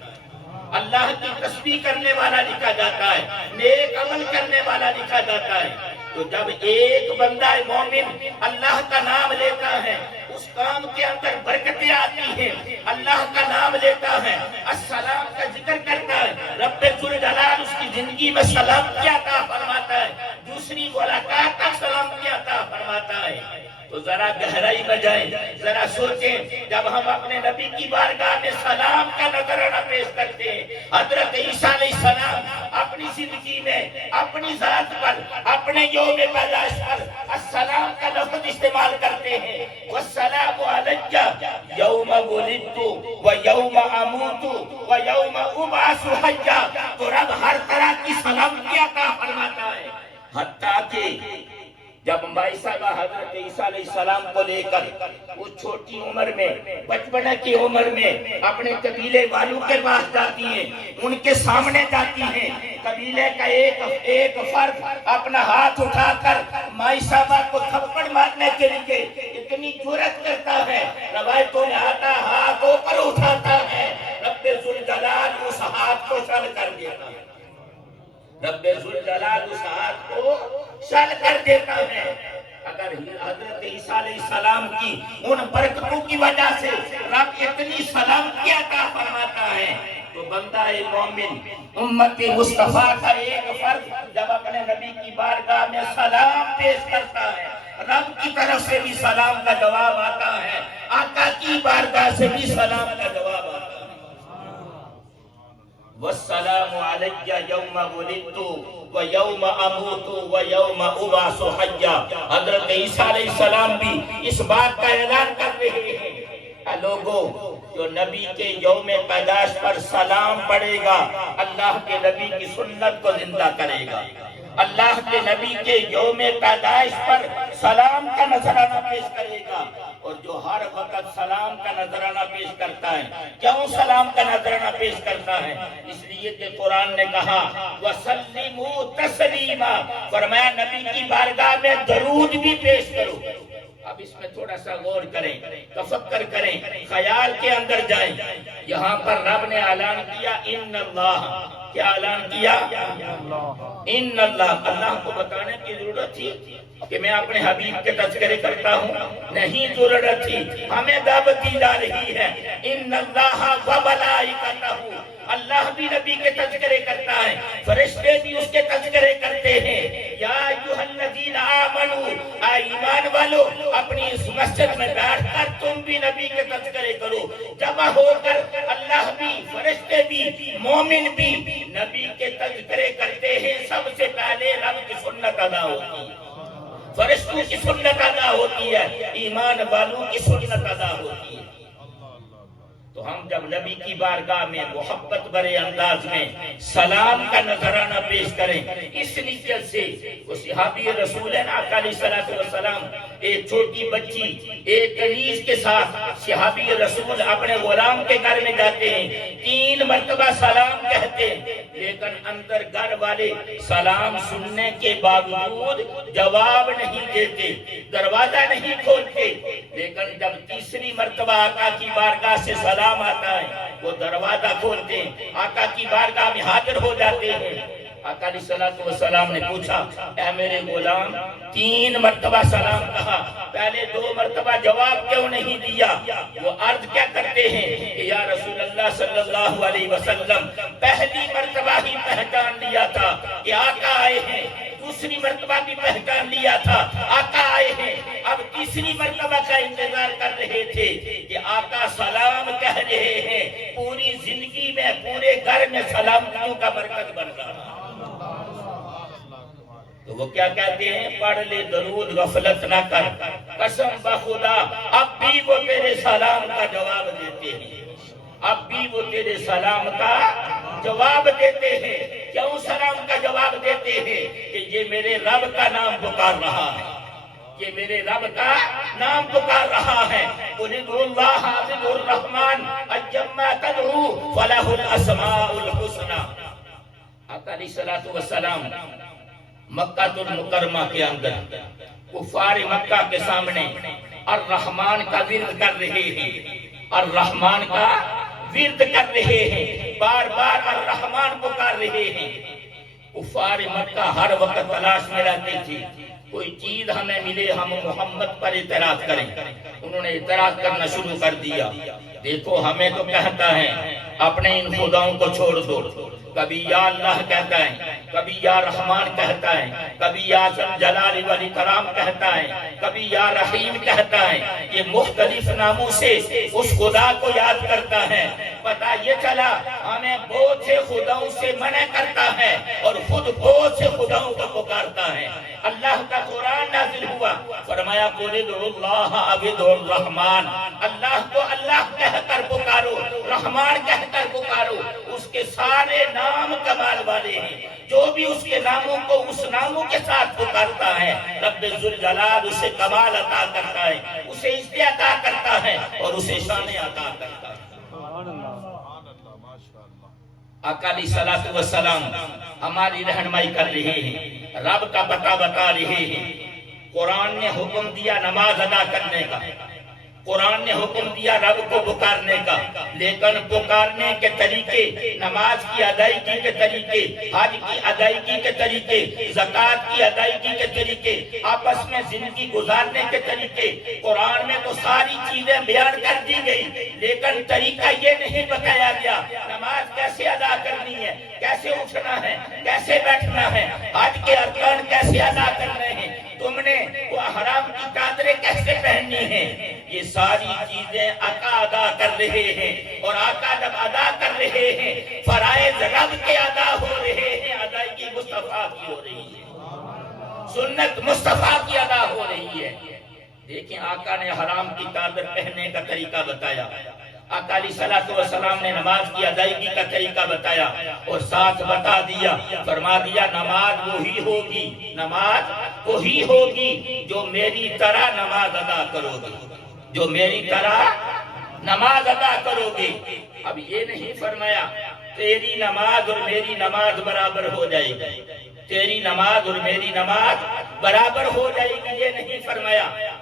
اللہ کی تسبیح کرنے والا لکھا جاتا ہے، نیک عمل کرنے والا لکھا جاتا ہے۔ تو جب ایک بندہ مومن اللہ کا نام لیتا ہے، اس کام کے اندر برکتیں آتی ہیں، اللہ کا نام لیتا ہے، السلام کا ذکر کرتا ہے، رب ذوالجلال اس کی زندگی میں سلامتی عطا فرماتا ہے، دوسری ملاقات کا سلامتی عطا فرماتا ہے۔ تو ذرا گہرائی میں جائیں، ذرا سوچیں، جب ہم اپنے نبی کی بارگاہ میں سلام کا نذرانہ پیش کرتے ہیں، حضرت عیسیٰ علیہ السلام اپنی زندگی میں اپنی ذات پر، اپنے یوم پیدائش پر السلام کا لفظ استعمال کرتے ہیں، والسلام علی یوم ولدت ویوم اموت ویوم ابعث حیا۔ تو رب ہر طرح کی سلامتی عطا فرماتا ہے، حتیٰ کہ جب مائی صاحبہ حضرت عیسیٰ علیہ السلام کو لے کر وہ چھوٹی عمر میں، بچپنے کی عمر میں اپنے قبیلے والوں کے پاس جاتی ہیں، ان کے سامنے جاتی ہیں، قبیلے کا ایک فرد اپنا ہاتھ اٹھا کر مائی صاحبہ کو تھپڑ مارنے کے لیے اتنی جرأت کرتا ہے، روایتوں میں آتا ہاتھ اوپر اٹھاتا ہے، رب ذوالجلال اس ہاتھ کو شل کر دیتا ہے، رب ذوالجلال اس ہاتھ کو شل کر دیتا ہے۔ اگر حضرت عیسیٰ علیہ السلام کی ان برکتوں کی وجہ سے رب اتنی سلامتی عطا فرماتا ہے، تو بندہ مومن امت مصطفیٰ کا ایک فرد جب اپنے نبی کی بارگاہ میں سلام پیش کرتا ہے، رب کی طرف سے بھی سلام کا جواب آتا ہے، آقا کی بارگاہ سے بھی سلام کا جواب آتا ہے۔ والسلام علی یوم ولدت ویوم اموت ویوم ابعث حیا۔ حضرت عیسیٰ علیہ السلام بھی اس بات کا اعلان کر رہے ہیں، لوگوں جو نبی کے یوم پیدائش پر سلام پڑھے گا، اللہ کے نبی کی سنت کو زندہ کرے گا، اللہ کے نبی کے یوم پیدائش پر سلام کا نذرانہ پیش کرے گا۔ اور جو ہر وقت سلام کا نذرانہ پیش کرتا ہے، کیوں سلام کا نذرانہ پیش کرتا ہے؟ اس لیے کہ قرآن نے کہا وَسَلِّمُوا تَسْلِيمًا، فرمایا نبی کی بارگاہ میں درود بھی پیش کرو۔ اب اس میں تھوڑا سا غور کریں، تفکر کریں، خیال کے اندر جائیں۔ یہاں پر رب نے اعلان کیا ان اللہ کیا اعلان کیا؟ ان اللہ، اللہ کو بتانے کی ضرورت تھی کہ میں اپنے حبیب کے تذکرے کرتا ہوں؟ نہیں ضرورت تھی، ہمیں دعوت دی جا رہی ہے ان اللہ و ملائکتہ، اللہ بھی نبی کے تذکرے کرتا ہے، فرشتے بھی اس کے تذکرے کرتے ہیں۔ یا ایھا الذین آمنوا، اے ایمان والو، اپنی اس مسجد میں بیٹھ کر تم بھی نبی کے تذکرے کرو، جمع ہو کر اللہ بھی، فرشتے بھی، مومن بھی نبی کے تذکرے کرتے ہیں۔ سب سے پہلے رب کی سنت ادا ہوتی ہے، فرشتوں کی سنت ادا ہوتی ہے، ایمان والوں کی سنت ادا ہوتی ہے۔ تو ہم جب نبی کی بارگاہ میں محبت بھرے انداز میں سلام کا نذرانہ پیش کریں، اس نیت سے وہ صحابی رسول ہے نا، آقا علیہ الصلوۃ والسلام، ایک چھوٹی بچی ایک کنیز کے ساتھ صحابی رسول اپنے غلام کے گھر میں جاتے ہیں، 3 مرتبہ سلام کہتے ہیں، لیکن اندر گھر والے سلام سننے کے باوجود جواب نہیں دیتے، دروازہ نہیں کھولتے، لیکن جب تیسری مرتبہ آقا کی بارگاہ سے سلام آتا ہے وہ دروازہ کھولتے ہیں، آقا کی بارگاہ میں حاضر ہو جاتے ہیں۔ آقا علیہ الصلوۃ والسلام نے پوچھا، اے میرے غلام، 3 مرتبہ سلام کہا، پہلے 2 مرتبہ جواب کیوں نہیں دیا؟ وہ عرض کیا کرتے ہیں کہ یا رسول اللہ صلی اللہ علیہ وسلم، پہلی مرتبہ ہی پہچان لیا تھا کہ آقا آئے ہیں، دوسری مرتبہ بھی پہچان لیا تھا آقا آئے ہیں، اب تیسری مرتبہ کا انتظار کر رہے تھے کہ آقا سلام کہہ رہے ہیں، پوری زندگی میں پورے گھر میں سلامتیوں کا برکت بن رہا۔ تو وہ کیا کہتے ہیں؟ پڑھ لے درود غفلت نہ کر، قسم بخدا اب بھی وہ تیرے سلام کا جواب دیتے ہیں، اب بھی وہ تیرے سلام کا جواب دیتے ہیں۔ کیوں سلام کا جواب دیتے ہیں؟ کہ یہ میرے رب کا نام پکار رہا ہے، یہ میرے رب کا نام پکار رہا ہے۔ قُلِ ادْعُوا اللَّهَ أَوِ ادْعُوا الرَّحْمَٰنَ أَيَّمَّا تَدْعُوا فَلَهُ الْأَسْمَاءُ الْحُسْنَىٰ۔ آقا علیہ الصلوۃ والسلام مکہ المکرمہ کے اندر کفار مکہ کے سامنے الرحمن کا ورد کر رہے ہیں، الرحمن کا ورد کر رہے ہیں، بار بار الرحمن پکار رہے ہیں۔ کفار مکہ ہر وقت تلاش میں رہتے تھے، کوئی چیز ہمیں ملے ہم محمد پر اعتراض کریں۔ انہوں نے اعتراض کرنا شروع کر دیا، دیکھو ہمیں تو کہتا ہے اپنے ان خداؤں کو چھوڑ دو، کبھی یا اللہ کہتا ہے، کبھی یا رحمان کہتا ہے، کبھی یا جلال والاکرام کہتا ہے، کبھی یا رحیم کہتا ہے، یہ مختلف ناموں سے اس خدا کو یاد کرتا ہے۔ پتہ یہ چلا ہمیں بہت سے خداؤں سے منع کرتا ہے اور خود بہت سے خداؤں کو پکارتا ہے۔ اللہ کا قرآن نازل ہوا، فرمایا قُلِ ادْعُوا اللَّهَ أَوِ ادْعُوا الرَّحْمَٰنَ، اللہ کو اللہ کہہ کر پکارو، رحمان کہہ کر پکارو، اس کے سارے نام کمال والے ہیں، جو بھی اس کے ناموں کو اس ناموں کے ساتھ پکارتا ہے رب ذوالجلال اسے کمال عطا کرتا ہے، اسے عزت عطا کرتا ہے اور اسے شان عطا کرتا ہے۔ آقا علیہ الصلوۃ والسلام ہماری رہنمائی کر رہے ہیں، رب کا پتہ بتا رہے ہیں۔ قرآن نے حکم دیا نماز ادا کرنے کا، قرآن نے حکم دیا رب کو پکارنے کا، لیکن پکارنے کے طریقے، نماز کی ادائیگی کے طریقے، حج کی ادائیگی کے طریقے، زکوٰۃ کی ادائیگی کے طریقے، آپس میں زندگی گزارنے کے طریقے، قرآن میں تو ساری چیزیں بیان کر دی گئی، لیکن طریقہ یہ نہیں بتایا گیا نماز کیسے ادا کرنی ہے، کیسے اٹھنا ہے، کیسے بیٹھنا ہے، حج کے ارکان کیسے ادا کرنے ہیں، تم نے وہ حرام کی چادریں کیسے پہننی ہیں۔ یہ ساری چیزیں آقا ادا کر رہے ہیں، اور آقا جب ادا کر رہے ہیں فرائض رب کے ادا ہو رہے ہیں، ادائیگی مصطفیٰ کی ہو رہی ہے، سنت مصطفیٰ کی ادا ہو رہی ہے۔ دیکھیں آقا نے حرام کی چادر پہننے کا طریقہ بتایا، آقا علیہ الصلوۃ والسلام نے نماز کی ادائیگی کا طریقہ بتایا، اور ساتھ بتا دیا، فرما دیا نماز وہی ہوگی، نماز وہی ہوگی جو میری طرح نماز ادا کرو گے، جو میری طرح نماز ادا کرو گے۔ اب یہ نہیں فرمایا تیری نماز اور میری نماز برابر ہو جائے گی، تیری نماز اور میری نماز برابر ہو جائے گی، یہ نہیں فرمایا،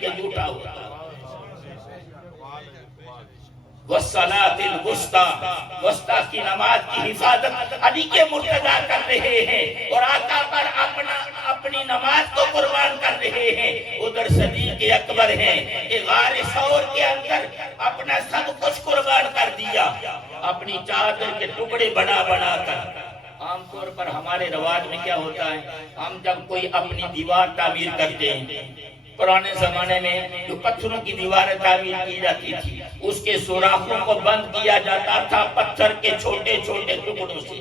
کے جھوٹا ہوتا ہے۔ والصلاۃ الوسطی، وسطی کی نماز کی حفاظت علی کے مرتضی کر رہے ہیں اور آقا پر اپنی نماز کو قربان کر رہے ہیں۔ ادھر صدیق اکبر ہیں کہ غار ثور کے اندر اپنا سب کچھ قربان کر دیا، اپنی چادر کے ٹکڑے بنا بنا کر۔ عام طور پر ہمارے رواج میں کیا ہوتا ہے، ہم جب کوئی اپنی دیوار تعمیر کرتے ہیں، پرانے زمانے میں جو پتھروں کی دیواریں تعمیر کی جاتی تھی، اس کے سوراخوں کو بند کیا جاتا تھا پتھر کے چھوٹے چھوٹے ٹکڑوں سے،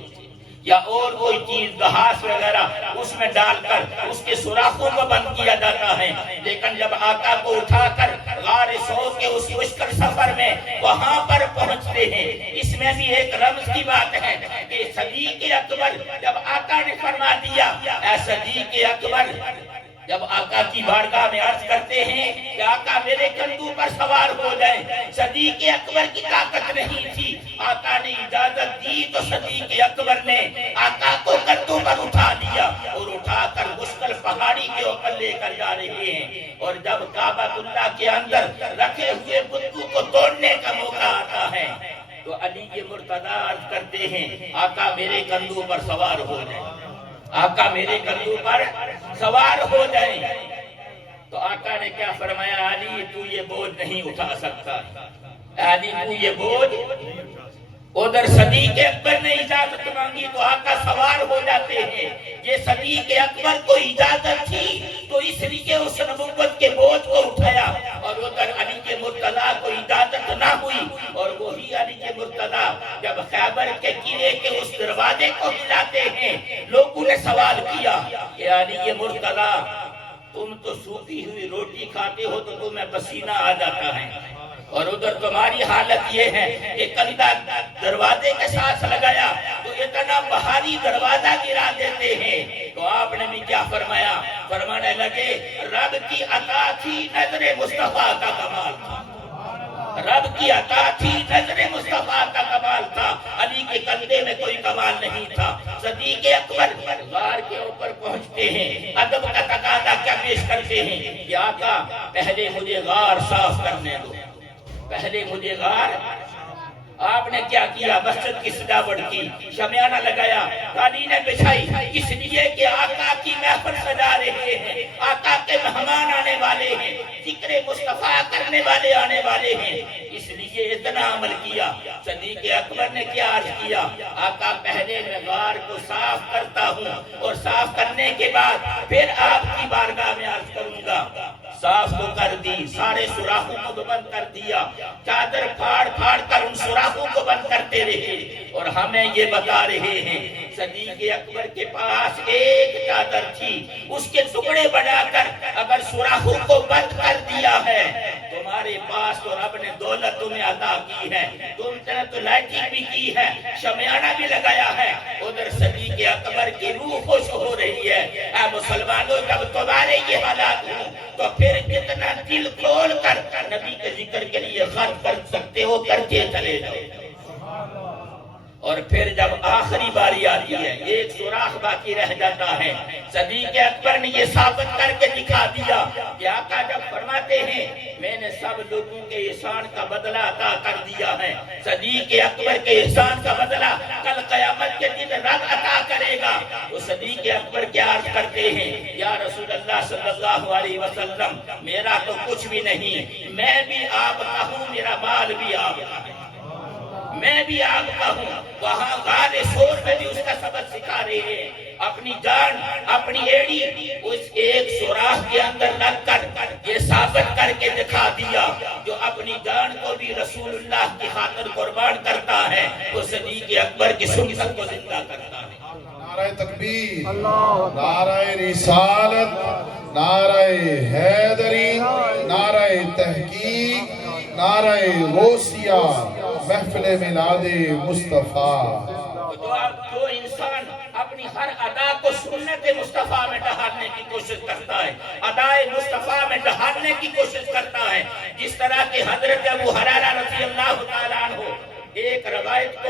یا اور کوئی چیز گھاس وغیرہ اس میں ڈال کر اس کے سوراخوں کو بند کیا جاتا ہے۔ لیکن جب آقا کو اٹھا کر غار ثور کے اس مشکل سفر میں وہاں پر پہنچتے ہیں، اس میں بھی ایک رمز کی بات ہے کہ صدیق اکبر جب آقا نے فرما دیا اے صدیق اکبر، جب آقا کی بارگاہ میں عرض کرتے ہیں کہ آقا میرے کندھوں پر سوار ہو جائیں، صدیق اکبر کی طاقت نہیں تھی، آقا نے اجازت دی تو صدیق اکبر نے آقا کو کندھوں پر اٹھا دیا اور اٹھا کر مشکل پہاڑی کے اوپر لے کر جا رہے ہیں۔ اور جب کعبہ اللہ کے اندر رکھے ہوئے بتوں کو توڑنے کا موقع آتا ہے تو علی کے مرتضی عرض کرتے ہیں آقا میرے کندھوں پر سوار ہو جائیں، آقا میرے کندھوں پر سوار ہو جائیں۔ تو آقا نے کیا فرمایا، علی تو یہ بوجھ نہیں اٹھا سکتا، علی تو یہ بوجھ۔ ادھر صدیق اکبر نے اجازت مانگی تو آقا سوار ہو جاتے ہیں۔ یہ صدیق اکبر کو اجازت تھی تو اس لیے اس نبوت کے بوجھ کو اٹھایا، اور ادھر علی کے مرتضی کو اجازت نہ ہوئی، اور وہی علی کے مرتضی جب خیبر کے قلعے کے اس دروازے کو ہلاتے ہیں، لوگوں نے سوال کیا کہ علی کے مرتضی تم تو سوکھی ہوئی روٹی کھاتے ہو تو تمہیں پسینہ آ جاتا ہے، اور ادھر تمہاری حالت یہ ہے کہ کندھا دروازے کے ساتھ لگایا تو اتنا بھاری دروازہ گرا دیتے ہیں۔ تو آپ نے بھی کیا فرمایا، فرمانے لگے رب کی عطا تھی نظر مصطفیٰ کا کمال تھا، رب کی عطا تھی نظر مصطفیٰ کا کمال تھا، علی کے کندھے میں کوئی کمال نہیں تھا۔ صدیق اکبر غار کے اوپر پہنچتے ہیں، ادب کا تقاضا کیا پیش کرتے ہیں کہ آقا پہلے مجھے غار صاف کرنے دو، پہلے مجھے غار۔ آپ نے کیا کیا، مسجد کی سجاوٹ کی، شمیانہ لگایا، قالینیں بچھائی، اس لیے کہ آقا کی محفل سجا رہے ہیں، آقا کے مہمان آنے والے ہیں، ذکر مصطفیٰ کرنے والے آنے والے ہیں، اس لیے اتنا عمل کیا۔ صدیق اکبر نے کیا عرض کیا، آقا پہلے میں غار کو صاف کرتا ہوں اور صاف کرنے کے بعد پھر آپ کی بارگاہ میں عرض کروں گا۔ صاف تو کر دی، سارے سوراخوں کو بند کر دیا، چادر پھاڑ پھاڑ کر ان سوراخوں کو بند کرتے رہے، اور ہمیں یہ بتا رہے ہیں صدیق اکبر کے پاس ایک چادر تھی، اس کے ٹکڑے بنا کر اگر سوراخوں کو بند کر دیا ہے، تمہارے پاس تو رب نے دولت تمہیں عطا کی ہے، تم نے تو لائٹنگ بھی کی ہے، شمیانہ بھی لگایا ہے، ادھر صدیق اکبر کی روح خوش ہو رہی ہے۔ اے مسلمانوں، جب تمہارے یہ حالات ہوں تو پھر جتنا دل کھول کر نبی کے ذکر کے لیے خرچ کر سکتے ہو کرتے چلے جاؤ۔ اور پھر جب آخری باری آتی ہے، ایک سوراخ باقی رہ جاتا ہے، صدیق اکبر نے یہ ثابت کر کے دکھا دیا کہ آقا جب فرماتے ہیں میں نے سب لوگوں کے احسان کا بدلہ عطا کر دیا ہے، صدیق اکبر کے احسان کا بدلہ کل قیامت کے دن رب عطا کرے گا، تو صدیق اکبر کیا عرض کرتے ہیں، یا رسول اللہ صلی اللہ علیہ وسلم میرا تو کچھ بھی نہیں، میں بھی آپ کا ہوں، میرا مال بھی آپ کا ہے، میں بھی آپ کا ہوں۔ وہاں غار ثور میں بھی اس کا سبق سکھا رہے ہیں، اپنی جان، اپنی ایڑی اس ایک سوراخ کے اندر لگ کر یہ ثابت کر کے دکھا دیا، جو اپنی جان کو بھی رسول اللہ کی خاطر قربان کرتا ہے وہ صدیق اکبر کی سنت کو زندہ کرتا ہے۔ نعرہ تکبیر، نعرہ رسالت، نعرہ حیدری، نعرہ تحقیق، نعرہ غوثیہ، محفل میلاد مصطفیٰ۔ جو انسان اپنی ہر ادا کو سنت مصطفیٰ میں ڈھالنے کی کوشش کرتا ہے، ادائے مصطفیٰ میں ڈھالنے کی کوشش کرتا ہے، جس طرح کہ حضرت ابو ہریرہ رضی اللہ تعالیٰ عنہ ایک روایت کو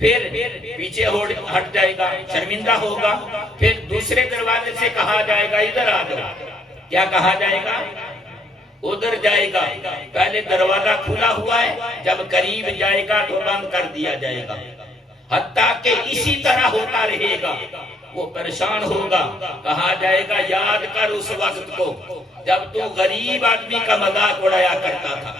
پھر پیچھے ہٹ جائے گا، شرمندہ ہوگا، پھر دوسرے دروازے سے کہا جائے گا ادھر آ جاؤ، کیا کہا جائے گا؟ ادھر جائے گا، پہلے دروازہ کھلا ہوا ہے، جب قریب جائے گا تو بند کر دیا جائے گا، حتیٰ کہ اسی طرح ہوتا رہے گا، وہ پریشان ہوگا، کہا جائے گا یاد کر اس وقت کو جب تو غریب آدمی کا مذاق اڑایا کرتا تھا،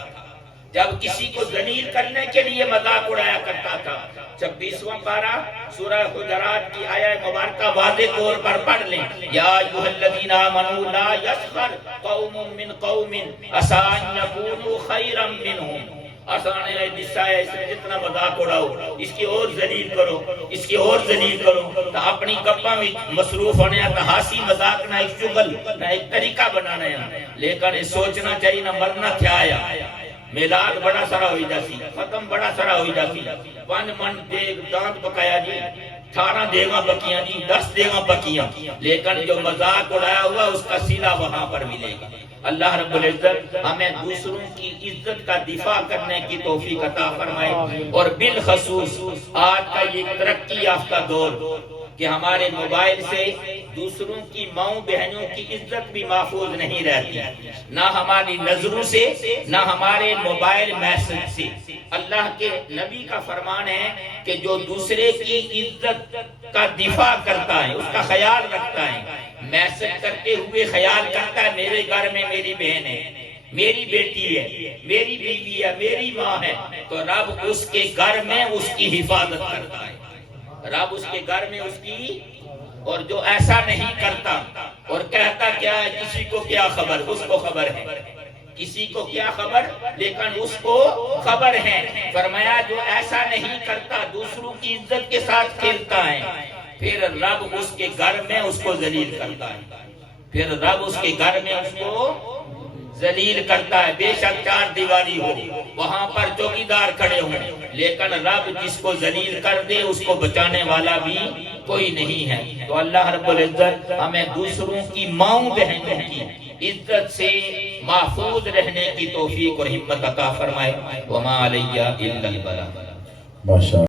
جب کسی کو ذلیل کرنے کے لیے مذاق اڑایا کرتا تھا۔ 26واں پارہ سورہ حجرات کی آیہ مبارکہ واضح طور پر پڑھ لیں، یا ایھا الذین آمنوا لا یسخر قوم من قوم عسى ان یکونوا خیرا منہم۔ آسان ہے جسا ہے، اس میں جتنا مذاق اڑاؤ، اس کی اور ذلیل کرو، اس کی اور ذلیل کرو، تو اپنی گپاں میں مصروف ہونے تو ہاسی مذاق نہ ایک چغل نہ ایک طریقہ بنانا ہے، لیکن یہ سوچنا چاہیے نہ مرنا کیا آیا، میلاد بڑا سارا ہوئی جاسی، ختم بڑا سارا ہوئی جاسی، 5 من دیگ دانت پکایا جی، 18 دیگاں پکیاں جی، 10 دیگاں پکیاں، لیکن جو مذاق اڑایا ہوا اس کا صلہ وہاں پر ملے گا۔ اللہ رب العزت ہمیں دوسروں کی عزت کا دفاع کرنے کی توفیق عطا فرمائے، اور بالخصوص آج کا یہ ترقی یافتہ دور کہ ہمارے موبائل سے دوسروں کی ماؤں بہنوں کی عزت بھی محفوظ نہیں رہتی، نہ ہماری نظروں سے نہ ہمارے موبائل میسج سے۔ اللہ کے نبی کا فرمان ہے کہ جو دوسرے کی عزت کا دفاع کرتا ہے، اس کا خیال رکھتا ہے، میسج کرتے ہوئے خیال کرتا ہے میرے گھر میں میری بہن ہے، میری بیٹی ہے، میری بیوی ہے، میری ماں ہے، تو رب اس کے گھر میں اس کی حفاظت کرتا ہے، رب اس کے گھر میں اس کی۔ اور جو ایسا نہیں کرتا اور کہتا کیا ہے کسی کو کیا خبر، اس کو خبر ہے، کسی کو کیا خبر، لیکن اس کو خبر ہے۔ فرمایا جو ایسا نہیں کرتا، دوسروں کی عزت کے ساتھ کھیلتا ہے، پھر رب اس کے گھر میں اس کو ذلیل کرتا ہے، پھر رب اس کے گھر میں اس کو ذلیل کرتا ہے۔ بے شک 4 دیواری ہو، وہاں پر چوکیدار کھڑے ہوں، لیکن رب جس کو ذلیل کر دے اس کو بچانے والا بھی کوئی نہیں ہے۔ تو اللہ رب العزت ہمیں دوسروں کی ماؤں بہنوں کی عزت سے محفوظ رہنے کی توفیق اور ہمت عطا فرمائے۔ وما علیہ الا البلاغ۔